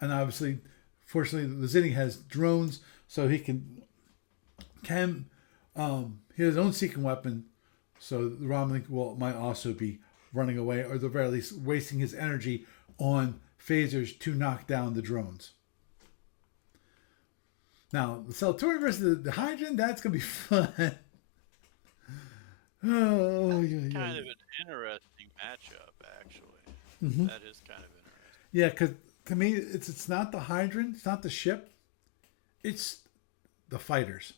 And obviously, fortunately, the Zinni has drones, so he can he has his own seeking weapon, so the Romulan might also be running away, or at the very least wasting his energy on phasers to knock down the drones. Now, the Saltorian versus the Hydran, that's going to be fun. Kind of an interesting matchup, actually. Mm-hmm. That is kind of interesting. Yeah, because to me, it's not the Hydran, it's not the ship, it's the fighters.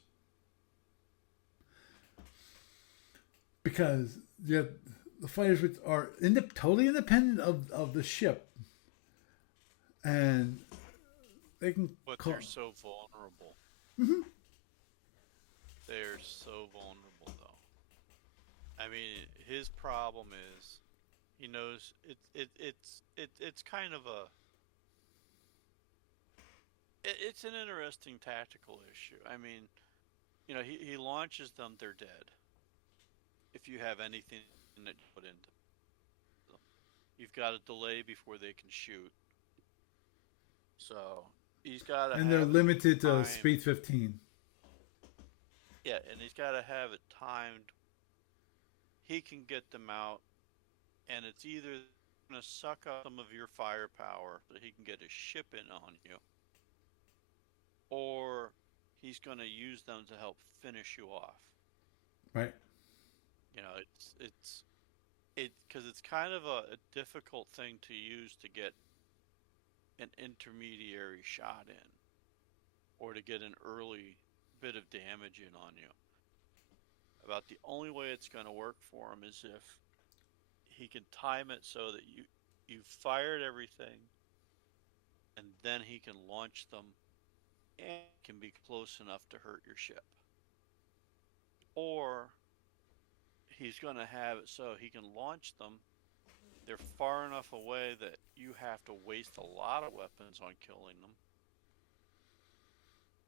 Because the fighters which are totally independent of the ship, and they can. But they're so vulnerable. Mm-hmm. They're so vulnerable, though. I mean, his problem is he knows it's kind of a. It's an interesting tactical issue. I mean, he launches them, they're dead. If you have anything that you put into them, you've got a delay before they can shoot. So he's got to. And they're limited to speed 15. Yeah, and he's got to have it timed. He can get them out, and it's either going going to suck up some of your firepower so he can get his ship in on you, or he's going to use them to help finish you off. Right. You know, because it's kind of a difficult thing to use to get an intermediary shot in, or to get an early bit of damage in on you. About the only way it's going to work for him is if he can time it so that you've fired everything, and then he can launch them and can be close enough to hurt your ship. Or he's going to have it so he can launch them. They're far enough away that you have to waste a lot of weapons on killing them.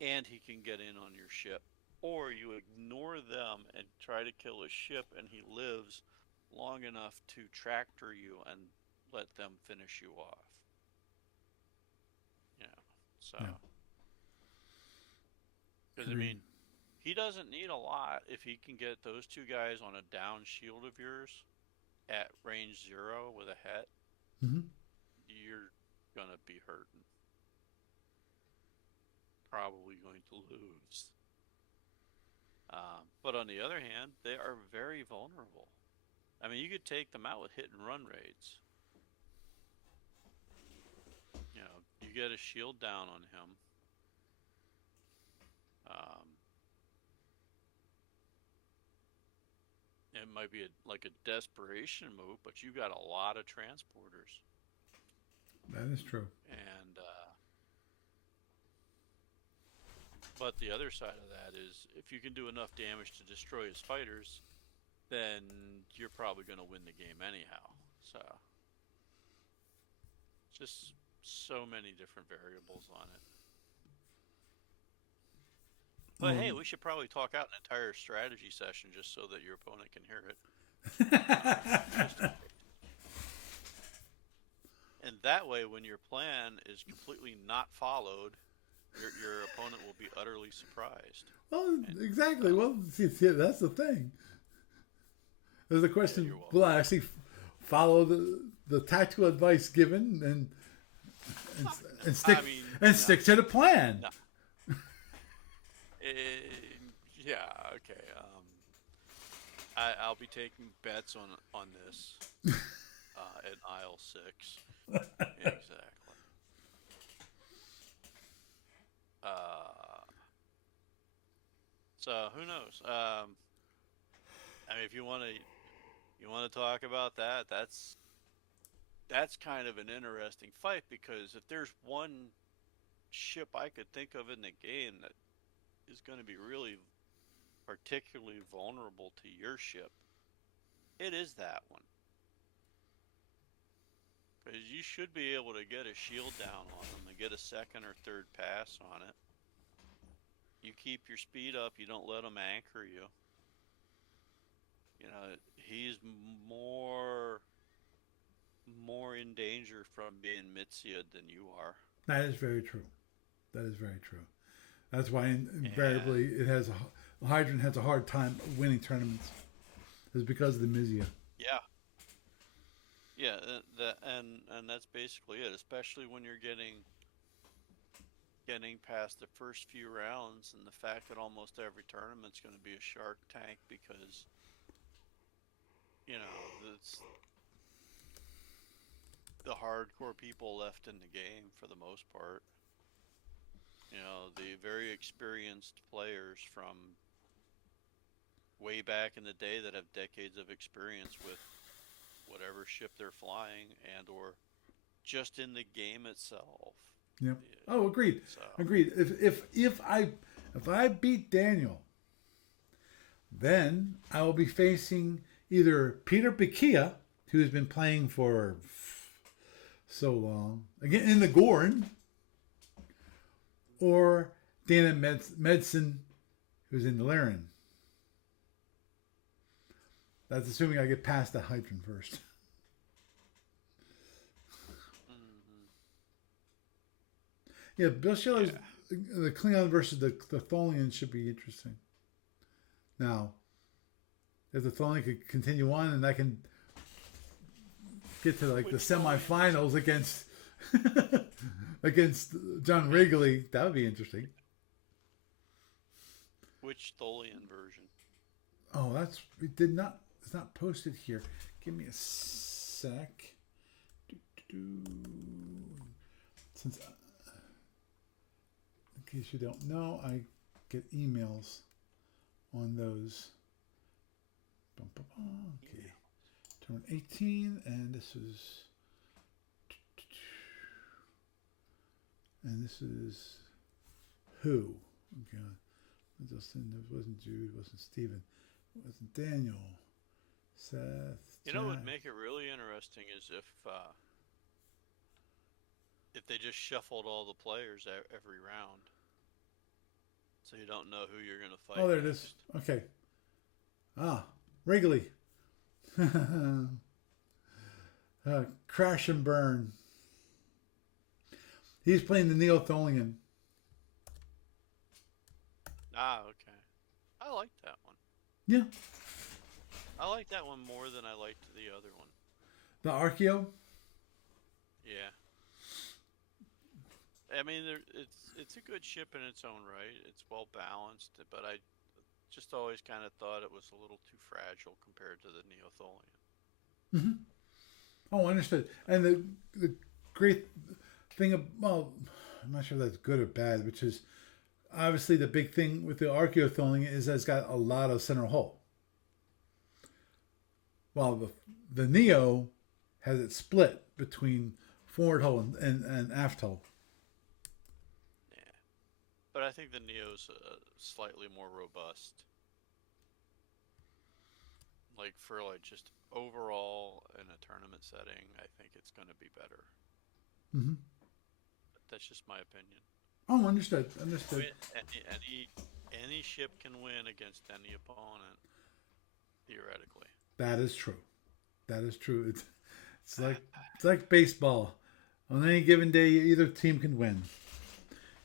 And he can get in on your ship. Or you ignore them and try to kill his ship, and he lives long enough to tractor you and let them finish you off. You know, so. Because, I mean, he doesn't need a lot if he can get those two guys on a down shield of yours at range 0 with a het. Mm-hmm. You're going to be hurting. Probably going to lose. But on the other hand, they are very vulnerable. I mean, you could take them out with hit and run raids. You know, you get a shield down on him. It might be like a desperation move, but you got a lot of transporters. That is true. And but the other side of that is, if you can do enough damage to destroy his fighters, then you're probably going to win the game anyhow. So, just so many different variables on it. But hey, we should probably talk out an entire strategy session just so that your opponent can hear it. And that way, when your plan is completely not followed, your opponent will be utterly surprised. Well, exactly. Well, see, that's the thing. There's a question: will I actually follow the tactical advice given and stick to the plan? No. Yeah. Okay. I'll be taking bets on this at aisle 6. Exactly. So who knows? I mean, if you want to talk about that, that's kind of an interesting fight, because if there's one ship I could think of in the game that is going to be really particularly vulnerable to your ship, it is that one. Because you should be able to get a shield down on them and get a second or third pass on it. You keep your speed up, you don't let them anchor you. You know, he's more in danger from being Mitzia'd than you are. That is very true. That is very true. That's why invariably Hydron has a hard time winning tournaments. Is because of the Mizia. Yeah. Yeah, and that's basically it. Especially when you're getting past the first few rounds, and the fact that almost every tournament's going to be a shark tank, because you know it's the hardcore people left in the game for the most part. You know, the very experienced players from way back in the day that have decades of experience with whatever ship they're flying, and or just in the game itself. Yep. Oh, agreed. So. Agreed. If I beat Daniel, then I will be facing either Peter Bikia, who has been playing for so long, again in the Gorn, or Dana Medson, who's in the Laren. That's assuming I get past the Hydron first. Mm-hmm. Yeah, Bill Schiller's the Klingon versus the Tholian should be interesting. Now, if the Tholian could continue on and I can get to like the Which Stolian? semifinals against against John Wrigley. That would be interesting. Which Tholian version? Oh, that's we did not. It's not posted here. Give me a sec. Since, in case you don't know, I get emails on those. Okay, turn 18, and this is who? Okay, it wasn't Jude, it wasn't Stephen, it wasn't Daniel, Seth. You know what would make it really interesting is if they just shuffled all the players every round, so you don't know who you're going to fight. Oh, there it is. Okay. Wrigley. Crash and burn. He's playing the Neotholian. Okay. I like that one. Yeah. I like that one more than I liked the other one. The Archeo. Yeah. I mean, it's a good ship in its own right. It's well balanced, but I just always kind of thought it was a little too fragile compared to the Neotholian. Mm-hmm. Oh, understood. And the great thing well, I'm not sure if that's good or bad, which is obviously the big thing with the Archaeotholian is that it's got a lot of center hull. While the Neo has it split between forward hull and aft hull. Yeah. But I think the Neo's slightly more robust. Like for like just overall in a tournament setting, I think it's going to be better. Mm-hmm. That's just my opinion. Oh, understood. Understood. Any ship can win against any opponent, theoretically. That is true. That is true. It's like baseball. On any given day, either team can win.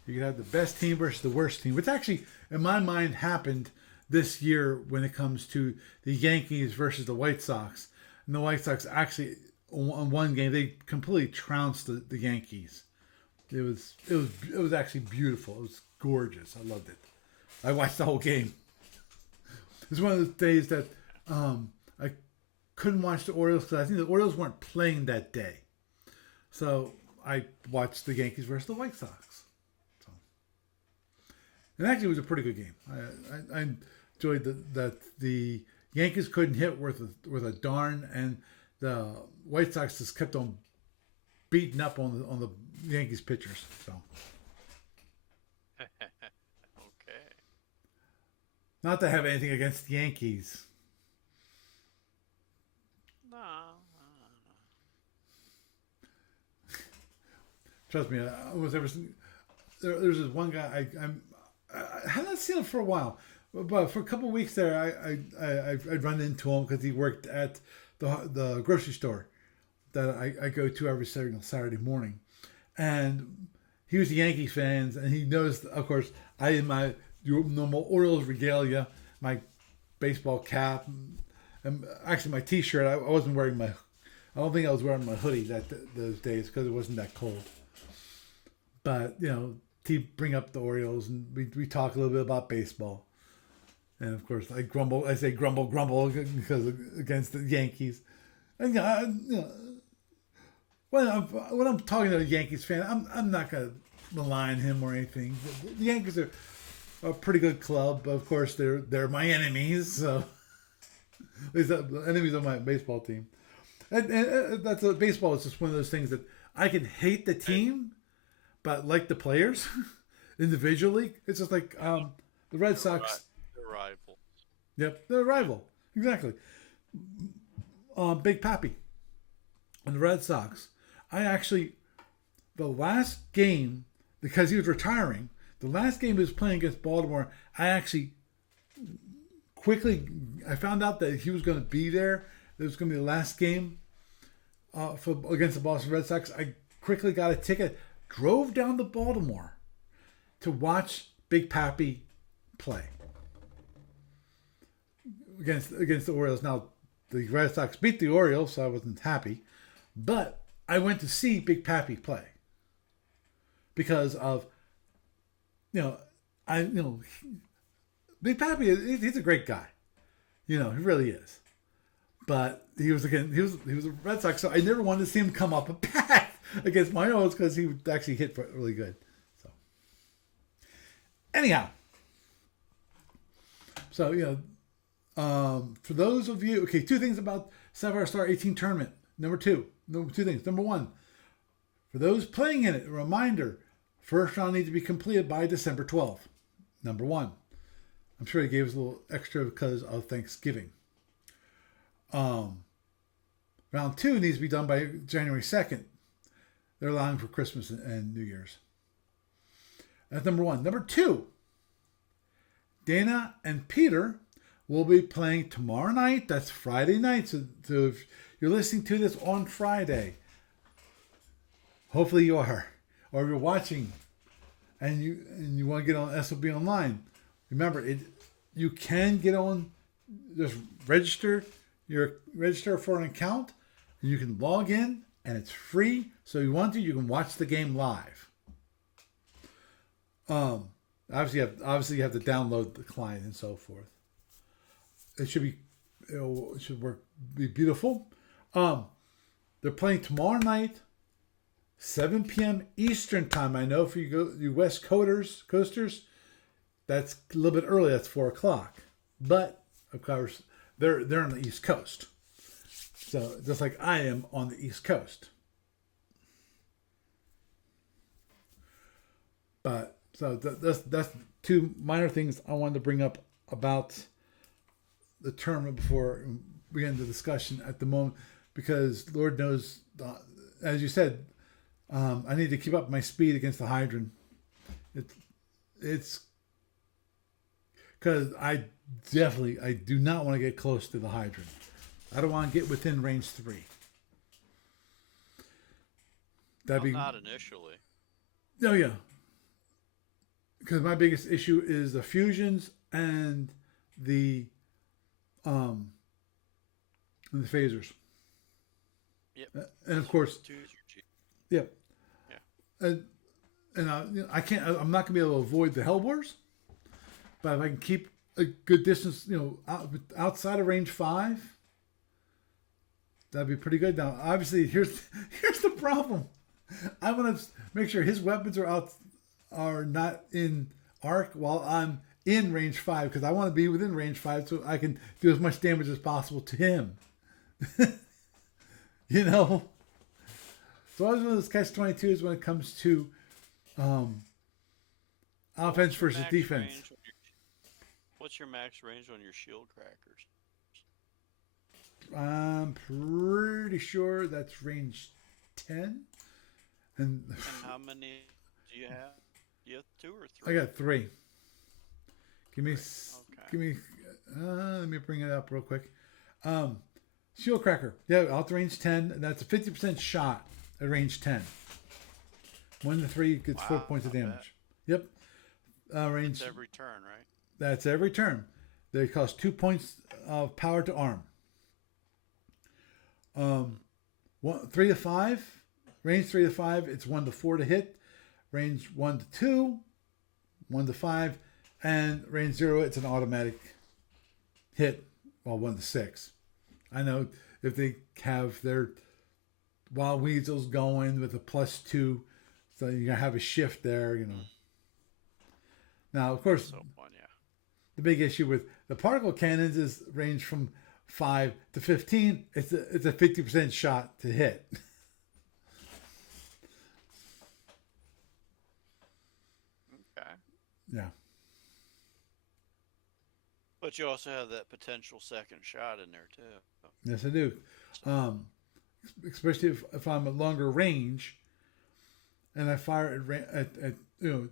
You can have the best team versus the worst team, which actually, in my mind, happened this year when it comes to the Yankees versus the White Sox. And the White Sox actually, on one game, they completely trounced the Yankees. It was actually beautiful. It was gorgeous. I loved it. I watched the whole game. It was one of those days that I couldn't watch the Orioles because I think the Orioles weren't playing that day. So I watched the Yankees versus the White Sox. So, and actually, it was a pretty good game. I enjoyed that the Yankees couldn't hit worth a darn, and the White Sox just kept on beating up on the Yankees pitchers. So. Okay. Not to have anything against the Yankees. No. Trust me, I was ever. There's this one guy I had not seen him for a while, but for a couple of weeks there, I'd run into him because he worked at the grocery store that I go to every Saturday morning, and he was a Yankees fan, and he noticed, of course, I in my normal Orioles regalia, my baseball cap, and actually my T-shirt. I wasn't wearing my. I don't think I was wearing my hoodie those days because it wasn't that cold. But he bring up the Orioles, and we talk a little bit about baseball. And of course, I grumble. I say grumble because against the Yankees. And when I'm talking to a Yankees fan, I'm not gonna malign him or anything. The Yankees are a pretty good club, but of course they're my enemies. So at least the enemies of my baseball team. And that's baseball is just one of those things that I can hate the team, but like the players individually. It's just like the Red Sox. They're rivals. Yep, they're a rival. Exactly. Big Pappy and the Red Sox. I actually, the last game, because he was retiring, the last game he was playing against Baltimore, I actually I found out that he was going to be there. It was going to be the last game against the Boston Red Sox. I quickly got a ticket, drove down to Baltimore to watch Big Pappy play against the Orioles. Now, the Red Sox beat the Orioles, so I wasn't happy. But I went to see Big Pappy play because of, Big Pappy. He's a great guy. He really is. But he was a Red Sox, so I never wanted to see him come up a bat against my O's because he would actually hit really good. So anyhow, for those of you, okay, two things about Sapphire Star 18 tournament. Two things. Number one, for those playing in it, a reminder: first round needs to be completed by December 12th. Number one. I'm sure he gave us a little extra because of Thanksgiving. Round 2 needs to be done by January 2nd. They're allowing for Christmas and New Year's. That's number one. Number 2, Dana and Peter will be playing tomorrow night. That's Friday night. So if you're listening to this on Friday, hopefully you are, or if you're watching and you want to get on SFU online, remember you can get on. Just register for an account, and you can log in, and it's free. So if you want to, you can watch the game live. Obviously you have to download the client and so forth. It should be beautiful. They're playing tomorrow night, 7 p.m. Eastern time. I know for you West Coasters, that's a little bit early. That's 4 o'clock. But of course, they're on the East Coast, so just like I am on the East Coast. But so that's two minor things I wanted to bring up about the tournament before we end the discussion at the moment, because Lord knows, as you said, I need to keep up my speed against the Hydran. It's because I do not want to get close to the Hydran. I don't want to get within range 3. Not initially. Oh yeah. Because my biggest issue is the fusions and the phasers. Yep. And of course. Yep. Yeah. And I can't. I'm not going to be able to avoid the Hellbores. But if I can keep a good distance, outside of range 5, that'd be pretty good. Now, obviously, here's the problem. I want to make sure his weapons are not in arc while I'm in range 5, because I want to be within range 5 so I can do as much damage as possible to him. So always one of those catch-22s when it comes to offense versus defense. What's your max range on your shield crackers? I'm pretty sure that's range 10. And how many do you have? Do you have 2 or 3? I got 3. Give me. Let me bring it up real quick. Shield cracker. Yeah, out to range 10. And that's a 50% shot at range 10. 1 to 3 gets 4 points of damage. Yep. Range. That's every turn, right? That's every turn. They cost 2 points of power to arm. 3 to 5. Range 3 to 5, it's 1 to 4 to hit. Range 1 to 2, 1 to 5. And range 0, it's an automatic hit. Well, 1 to 6. I know if they have their Wild Weasels going with a +2, so you're going to have a shift there, Now, of course, the big issue with the particle cannons is range from 5 to 15. It's a 50% shot to hit. Okay. Yeah. But you also have that potential second shot in there too. Yes, I do. Especially if I'm at longer range, and I fire at 2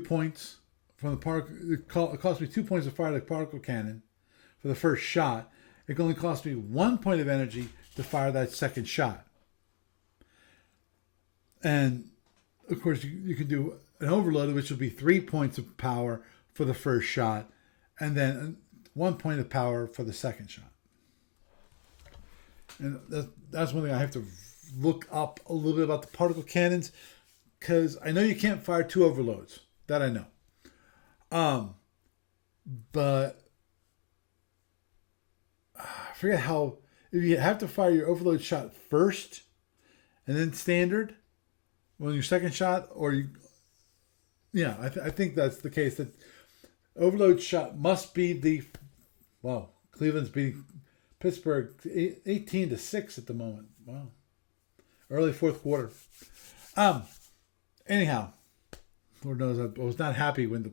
points from the particle. It costs me 2 points to fire the particle cannon for the first shot. It can only cost me 1 point of energy to fire that second shot. And of course, you can do an overload, which will be 3 points of power for the first shot, and then 1 point of power for the second shot. And that's one thing I have to look up a little bit about the particle cannons, because I know you can't fire two overloads. That I know. But I forget how, if you have to fire your overload shot first and then standard on your second shot, or you, yeah, I think that's the case. That overload shot must be the, wow, Cleveland's beating Pittsburgh 18-6 at the moment. Wow, early fourth quarter. Anyhow, Lord knows I was not happy when the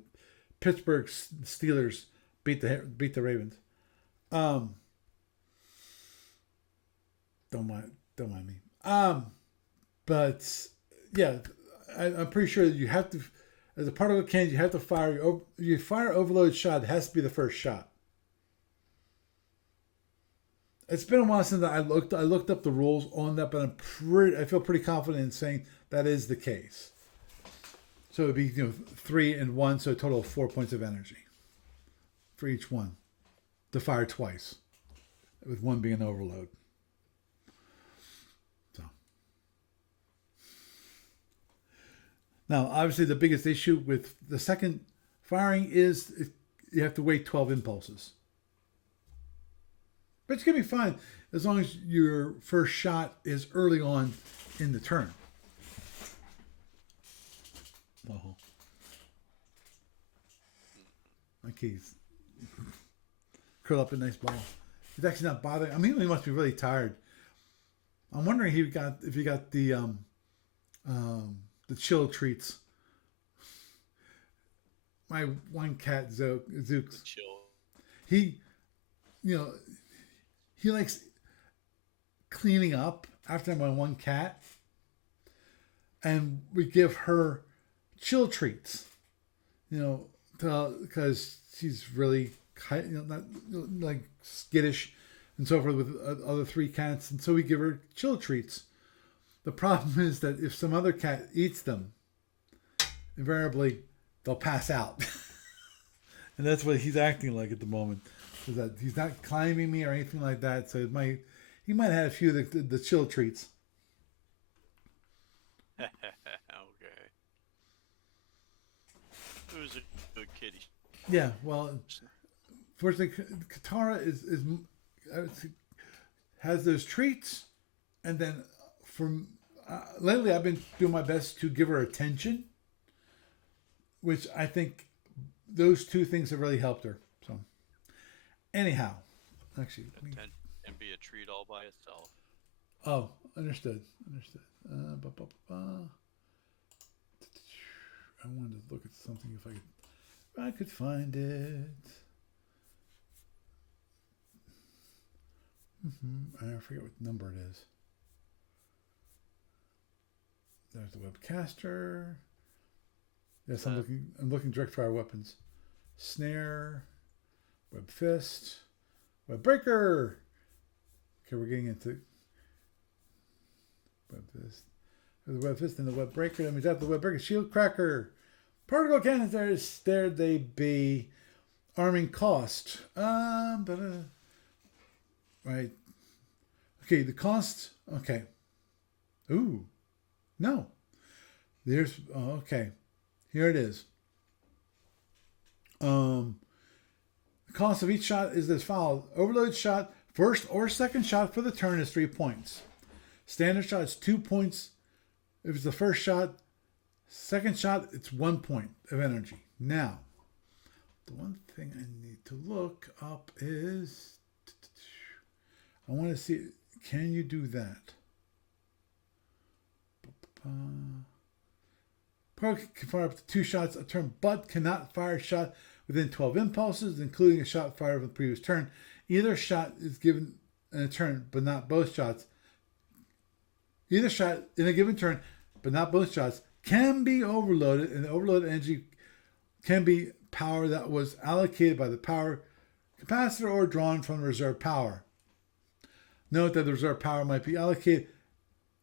Pittsburgh Steelers beat the Ravens. Don't mind me. But yeah, I'm pretty sure that you have to, as a particle cannon, you have to fire you fire overload shot. It has to be the first shot. It's been a while since I looked up the rules on that, but I feel pretty confident in saying that is the case. So it'd be 3 and 1, so a total of 4 points of energy for each one to fire twice, with one being an overload. So now, obviously, the biggest issue with the second firing is you have to wait 12 impulses. But it's going to be fine as long as your first shot is early on in the turn. Oh. My keys. Curl up a nice ball. He's actually not bothering. I mean, he must be really tired. I'm wondering if he got the chill treats. My one cat, Zooks. Chill. He likes cleaning up after my one cat, and we give her chill treats, because she's really not like skittish and so forth with other three cats, and so we give her chill treats. The problem is that if some other cat eats them, invariably they'll pass out, and that's what he's acting like at the moment. Is that he's not climbing me or anything like that, so he might have had a few of the chill treats. Okay. It was a good kitty. Yeah, well, fortunately, Katara has those treats, and then lately I've been doing my best to give her attention, which I think those two things have really helped her. So, anyhow, actually, Attention can be a treat all by itself. Oh, understood. I wanted to look at something if I could find it. I forget what number it is. There's the webcaster. Yes, I'm looking direct fire weapons. Snare, web fist, web breaker. Okay, we're getting into web fist. The web fist and the web breaker. That means after the web breaker, shield cracker, particle cannons. There they be. Arming cost. Right. Okay, the cost. Okay. Ooh, no. Okay. Here it is. The cost of each shot is as follows. Overload shot, first or second shot for the turn is 3 points. Standard shot is 2 points. If it's the first shot, second shot, it's 1 point of energy. Now, the one thing I need to look up is, I want to see, can you do that? Pro can fire up to 2 shots a turn, but cannot fire a shot within 12 impulses, including a shot fired from the previous turn. Either shot is given in a turn, but not both shots. Either shot in a given turn, but not both shots, can be overloaded, and the overloaded energy can be power that was allocated by the power capacitor or drawn from reserve power. Note that the reserve power might be allocated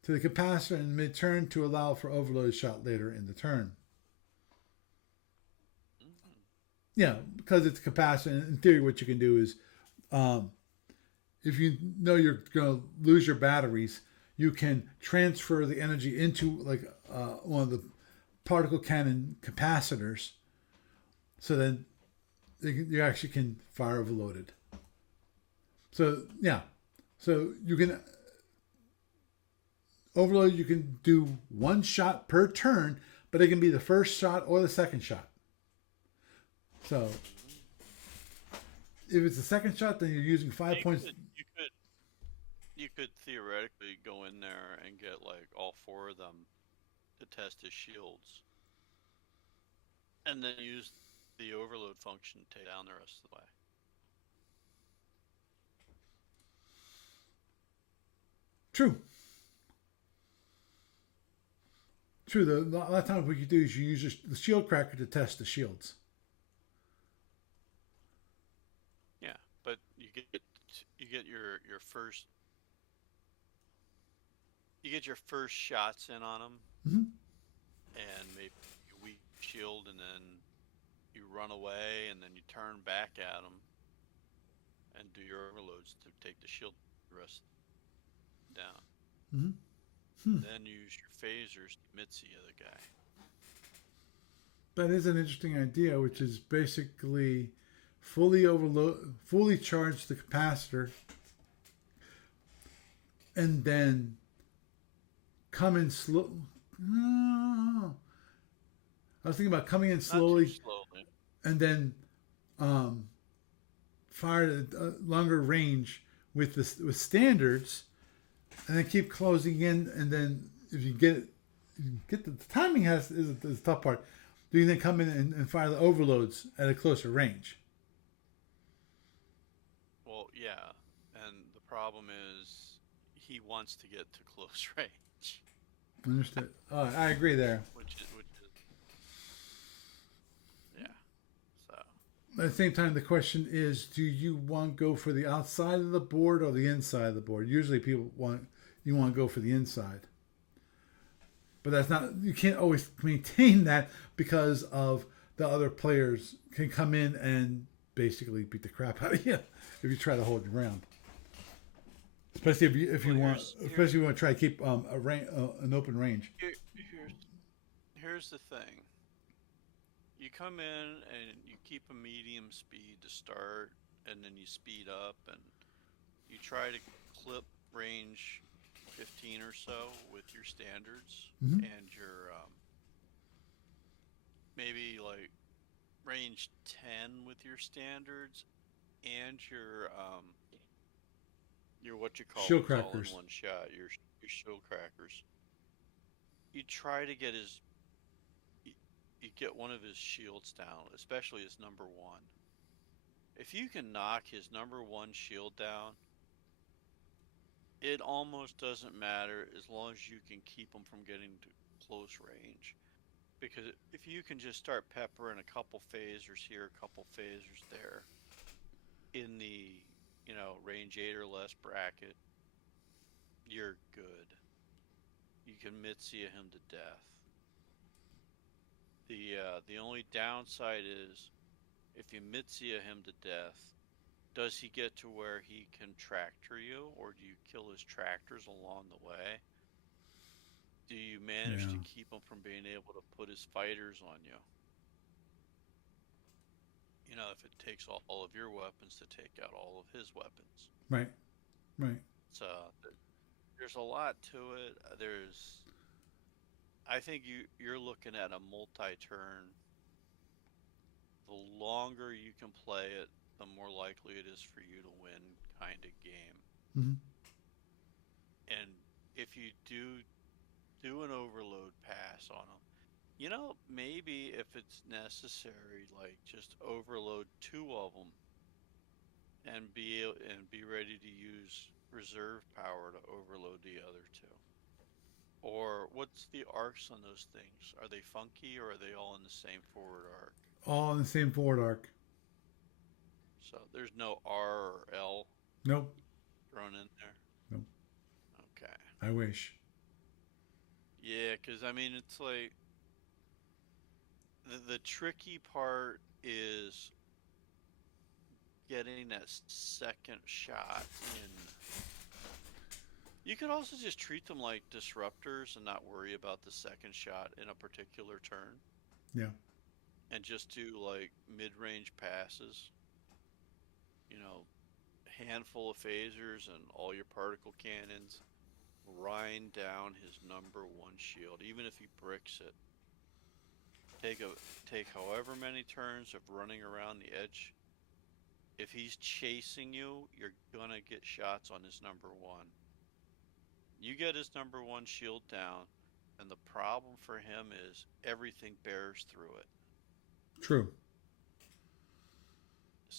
to the capacitor in mid-turn to allow for overload shot later in the turn. Yeah, because it's a capacitor. In theory, what you can do is, if you know you're going to lose your batteries, you can transfer the energy into like one of the particle cannon capacitors, so then you actually can fire overloaded. So yeah, so you can overload. You can do one shot per turn, but it can be the first shot or the second shot. So if it's the second shot, then you're using 5 points. You could theoretically go in there and get like all four of them to test his shields, and then use the overload function to take down the rest of the way. True. True. A lot of times what you do is you use the shield cracker to test the shields. Yeah, but you get your first shots in on them, Mm-hmm. and maybe you weak shield, and then you run away, and then you turn back at them and do your overloads to take the shield the rest down. Mm-hmm. Then use your phasers to Mitzi the other guy. That is an interesting idea, which is basically fully charge the capacitor, and then come in slow. I was thinking about coming in Not too slowly slowly. and then fire at a longer range with standards, and then keep closing in. And then if you get it, the timing is the tough part. Do you then come in and fire the overloads at a closer range? Well, yeah, and the problem is he wants to get to close range, Understood. I agree there. which is yeah. So At the same time, the question is: do you want to go for the outside of the board or the inside of the board? Usually, people want to go for the inside, but that's not. You can't always maintain that because of the other players can come in and basically beat the crap out of you if you try to hold your ground. Especially if you well, want, especially if you want to try to keep an open range. here's here's the thing. You come in and you keep a medium speed to start, and then you speed up, and you try to clip range 15 or so with your standards Mm-hmm. and your maybe like range 10 with your standards and your what you call Shield them all in crackers. one shot, your shield crackers. You try to get you, you get one of his shields down, especially his number one. If you can knock his number one shield down, it almost doesn't matter as long as you can keep him from getting to close range. Because if you can just start peppering a couple phasers here, a couple phasers there, in the range 8 or less bracket, you're good. You can Mitsia him to death. The only downside is if you Mitsia him to death, does he get to where he can tractor you, or do you kill his tractors along the way? Do you manage Yeah. to keep him from being able to put his fighters on you? If it takes all of your weapons to take out all of his weapons. Right. Right. So there's a lot to it. I think you're looking at a multi-turn. The longer you can play it, the more likely it is for you to win kind of game. Mm-hmm. And if you do an overload pass on them, maybe if it's necessary, like just overload two of them and be ready to use reserve power to overload the other two. Or what's the arcs on those things? Are they funky, or are they all in the same forward arc? All in the same forward arc. So there's no R or L Nope. thrown in there. Nope. Okay. I wish. Yeah, because I mean, it's like the tricky part is getting that second shot in. You could also just treat them like disruptors and not worry about the second shot in a particular turn, Yeah. and just do like mid-range passes. You know, handful of phasers and all your particle cannons. Grind down his number one shield, even if he bricks it. Take however many turns of running around the edge. If he's chasing you, you're gonna get shots on his number one. You get his number one shield down, and the problem for him is everything bears through it. True.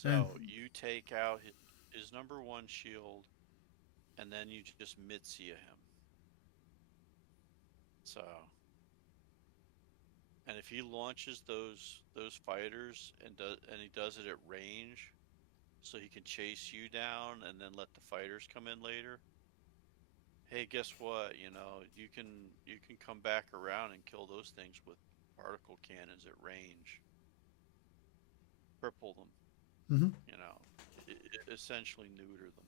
And So you take out his number one shield, and then you just Mitzi him. So, and if he launches those fighters and he does it at range, so he can chase you down and then let the fighters come in later. Hey, guess what? You can come back around and kill those things with particle cannons at range. Cripple them, hmm you know, essentially neuter them.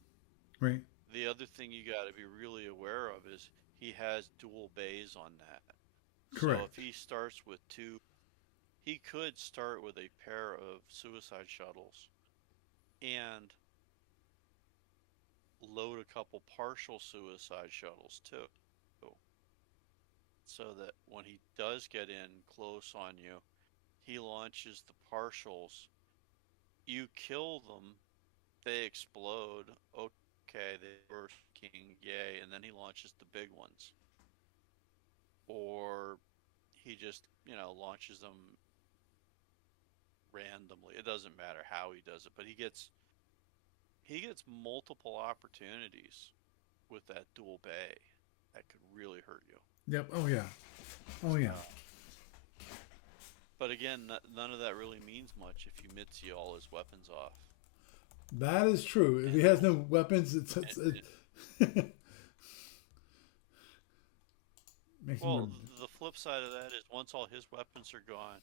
right. The other thing you got to be really aware of is he has dual bays on that. So if Correct. he starts with two, he could start with a pair of suicide shuttles and load a couple partial suicide shuttles too. So that when he does get in close on you, he launches the partials. You kill them, they explode. Okay, they were king, yay, and then he launches the big ones. Or he just, launches them randomly. It doesn't matter how he does it, but he gets multiple opportunities with that dual bay that could really hurt you. Yep. Oh yeah. Oh yeah. So, but again, none of that really means much if you Mitzi all his weapons off. That is true. If he And has no weapons, and, it makes well, him. the flip side of that is once all his weapons are gone,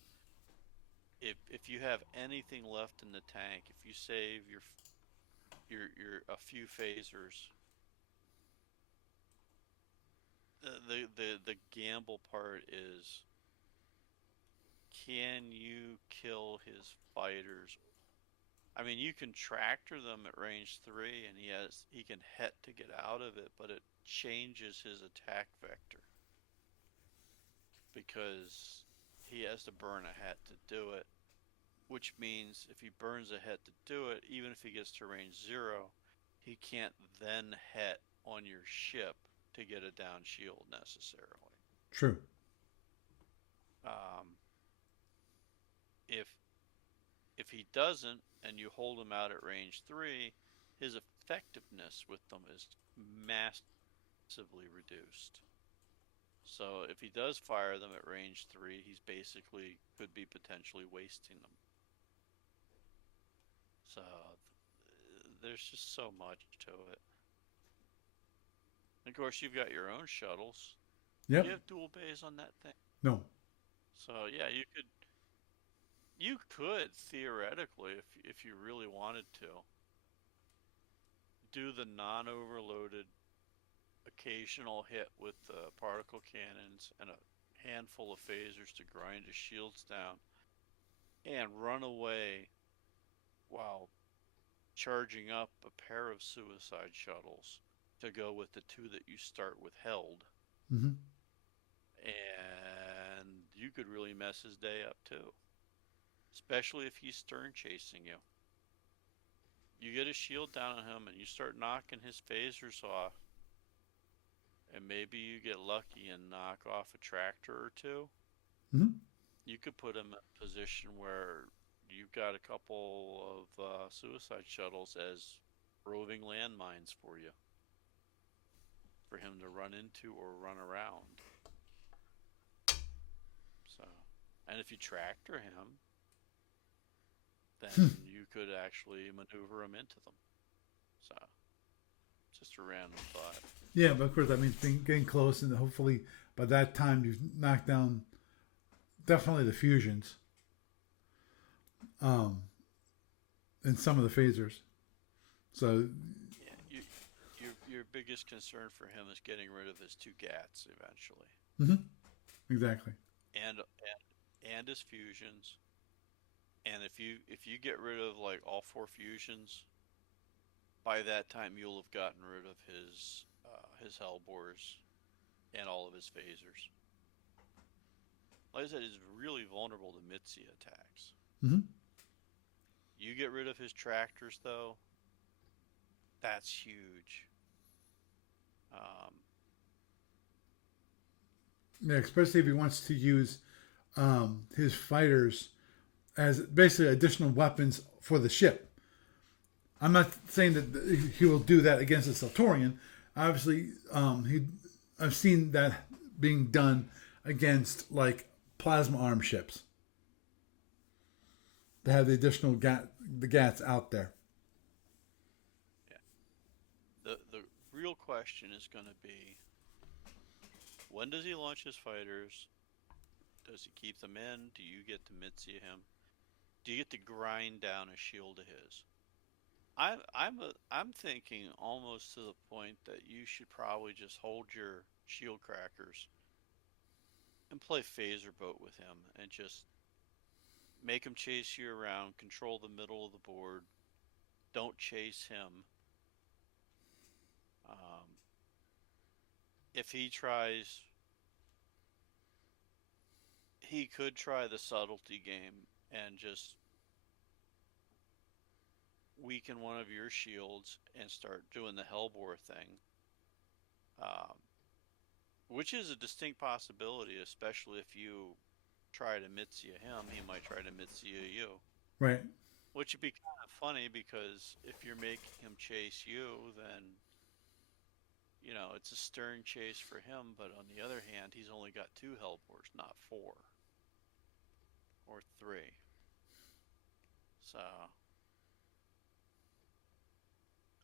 if you have anything left in the tank, if you save your a few phasers, the gamble part is, can you kill his fighters? I mean, you can tractor them at range 3, and he can het to get out of it, but it changes his attack vector because he has to burn a het to do it. Which means if he burns a het to do it, even if he gets to range 0, he can't then het on your ship to get a down shield necessarily. True. Um, if if he doesn't and you hold him out at range 3, his effectiveness with them is massively reduced. So if he does fire them at range 3, he's basically could be potentially wasting them. So there's just so much to it. And of course, you've got your own shuttles. Do you Yep. have dual bays on that thing? No. So yeah, you could theoretically, if you really wanted to, do the non-overloaded occasional hit with the particle cannons and a handful of phasers to grind his shields down and run away while charging up a pair of suicide shuttles to go with the two that you start with held. hmm And you could really mess his day up too, especially if he's stern chasing you. You get a shield down on him and you start knocking his phasers off, and maybe you get lucky and knock off a tractor or two. hmm You could put him in a position where you've got a couple of suicide shuttles as roving landmines for him to run into or run around. So, and if you tractor him, then you could actually maneuver him into them. So, just a random thought. Yeah, but of course that means getting close, and hopefully by that time you've knocked down definitely the fusions. Um, in some of the phasers. So Yeah, your biggest concern for him is getting rid of his two gats eventually, mhm, exactly. and his fusions. And if you get rid of like all four fusions, by that time you'll have gotten rid of his Hellbores and all of his phasers. Like I said, he's really vulnerable to Mitzi attacks. Hmm. You get rid of his tractors though, that's huge. Um, Yeah, especially if he wants to use his fighters as basically additional weapons for the ship. I'm not saying that he will do that against a Saltorian. Obviously, I've seen that being done against like plasma arm ships to have the additional the gats out there. yeah. The real question is going to be, when does he launch his fighters? Does he keep them in? Do you get to Mitzi him? Do you get to grind down a shield of his? I'm thinking almost to the point that you should probably just hold your shield crackers and play phaser boat with him and just make him chase you around, control the middle of the board. Don't chase him. Um, if he tries, he could try the subtlety game and just weaken one of your shields and start doing the Hellbore thing, um, which is a distinct possibility, especially if you try to Mitsuya him, he might try to Mitsuya you. Right. Which would be kind of funny because if you're making him chase you, then it's a stern chase for him. But on the other hand, he's only got two Hellbores, not four or three. So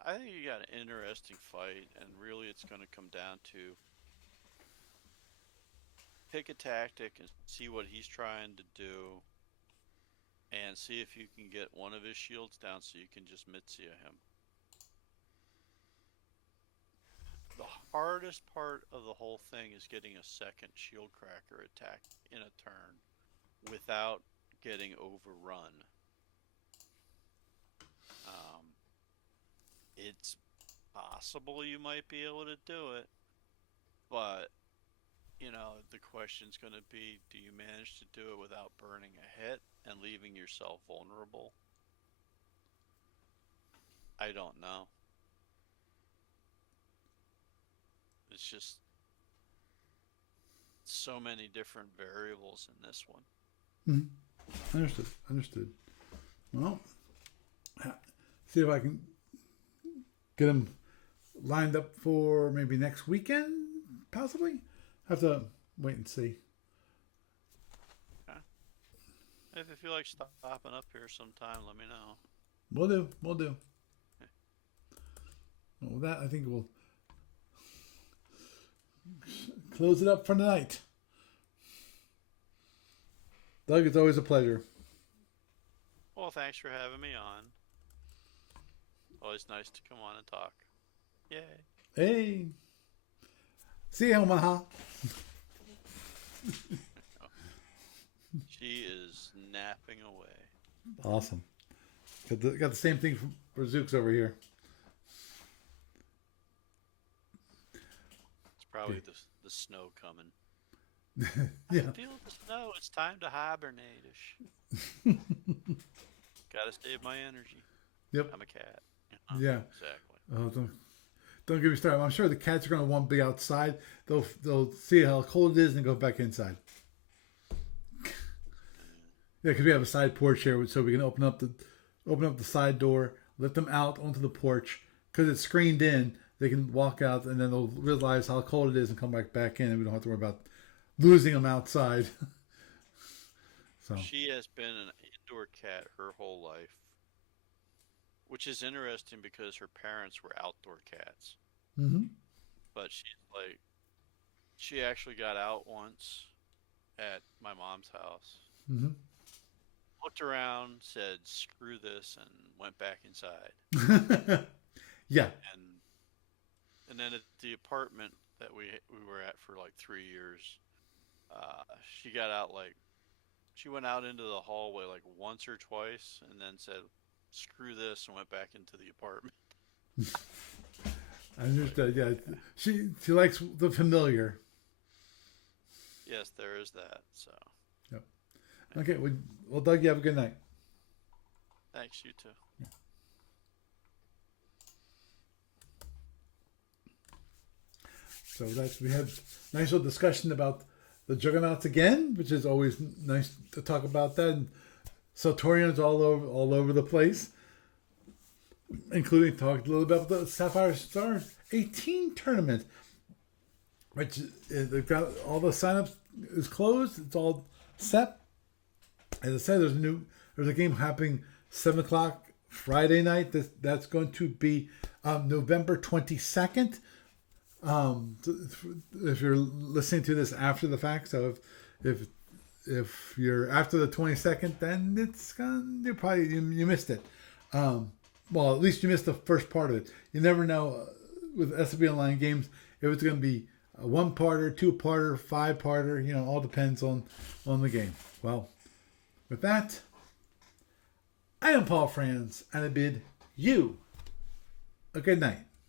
I think you got an interesting fight, and really, it's going to come down to pick a tactic and see what he's trying to do, and see if you can get one of his shields down so you can just Mitsuya him. The hardest part of the whole thing is getting a second shield cracker attack in a turn without getting overrun. Um, it's possible you might be able to do it, but the question's going to be, do you manage to do it without burning a hit and leaving yourself vulnerable? I don't know. It's just so many different variables in this one. Mhm. Understood. Understood. Well, see if I can get him lined up for maybe next weekend, possibly. Have to wait and see. Okay. If you feel like stopping up here sometime, let me know. We'll do. We'll do. Well, with that, I think we'll close it up for tonight. Doug, it's always a pleasure. Well, thanks for having me on. Always nice to come on and talk. Yay. Hey. See you, Omaha. She is napping away. Awesome. Got the same thing for Zooks over here. It's probably the snow coming. I Yeah. feel the snow. It's time to hibernate-ish. Gotta save my energy. Yep. I'm a cat. Yeah. Exactly. Don't get me started. I'm sure the cats are going to want to be outside. They'll see how cold it is and go back inside. Yeah, because we have a side porch here, so we can open up the side door, lift them out onto the porch. Because it's screened in, they can walk out, and then they'll realize how cold it is and come back in, and we don't have to worry about losing them outside. So. She has been an indoor cat her whole life, which is interesting because her parents were outdoor cats. Mm-hmm. But she actually got out once at my mom's house. Mm-hmm. looked around, said "screw this," and went back inside. Yeah. And then at the apartment that we were at for like 3 years, she got out like she went out into the hallway like once or twice, and then said "screw this" and went back into the apartment. I Like, understood. Yeah, she likes the familiar. yes, there is that. So, Yep. Okay. Well, Doug, you have a good night. thanks, you too. So we had nice little discussion about the Juggernauts again, which is always nice to talk about that. And Sartorians all over the place, including talked a little bit about the Sapphire Star 18 tournament, which they've got all the signups is closed. It's all set. As I said, there's a game happening 7 o'clock Friday night. That's going to be November 22nd. If you're listening to this after the fact, so if you're after the 22nd, then you missed it. Well, at least you missed the first part of it. You never know with SFU online games if it's going to be a 1-parter, 2-parter, 5-parter. All depends on the game. Well, with that, I am Paul Franz, and I bid you a good night.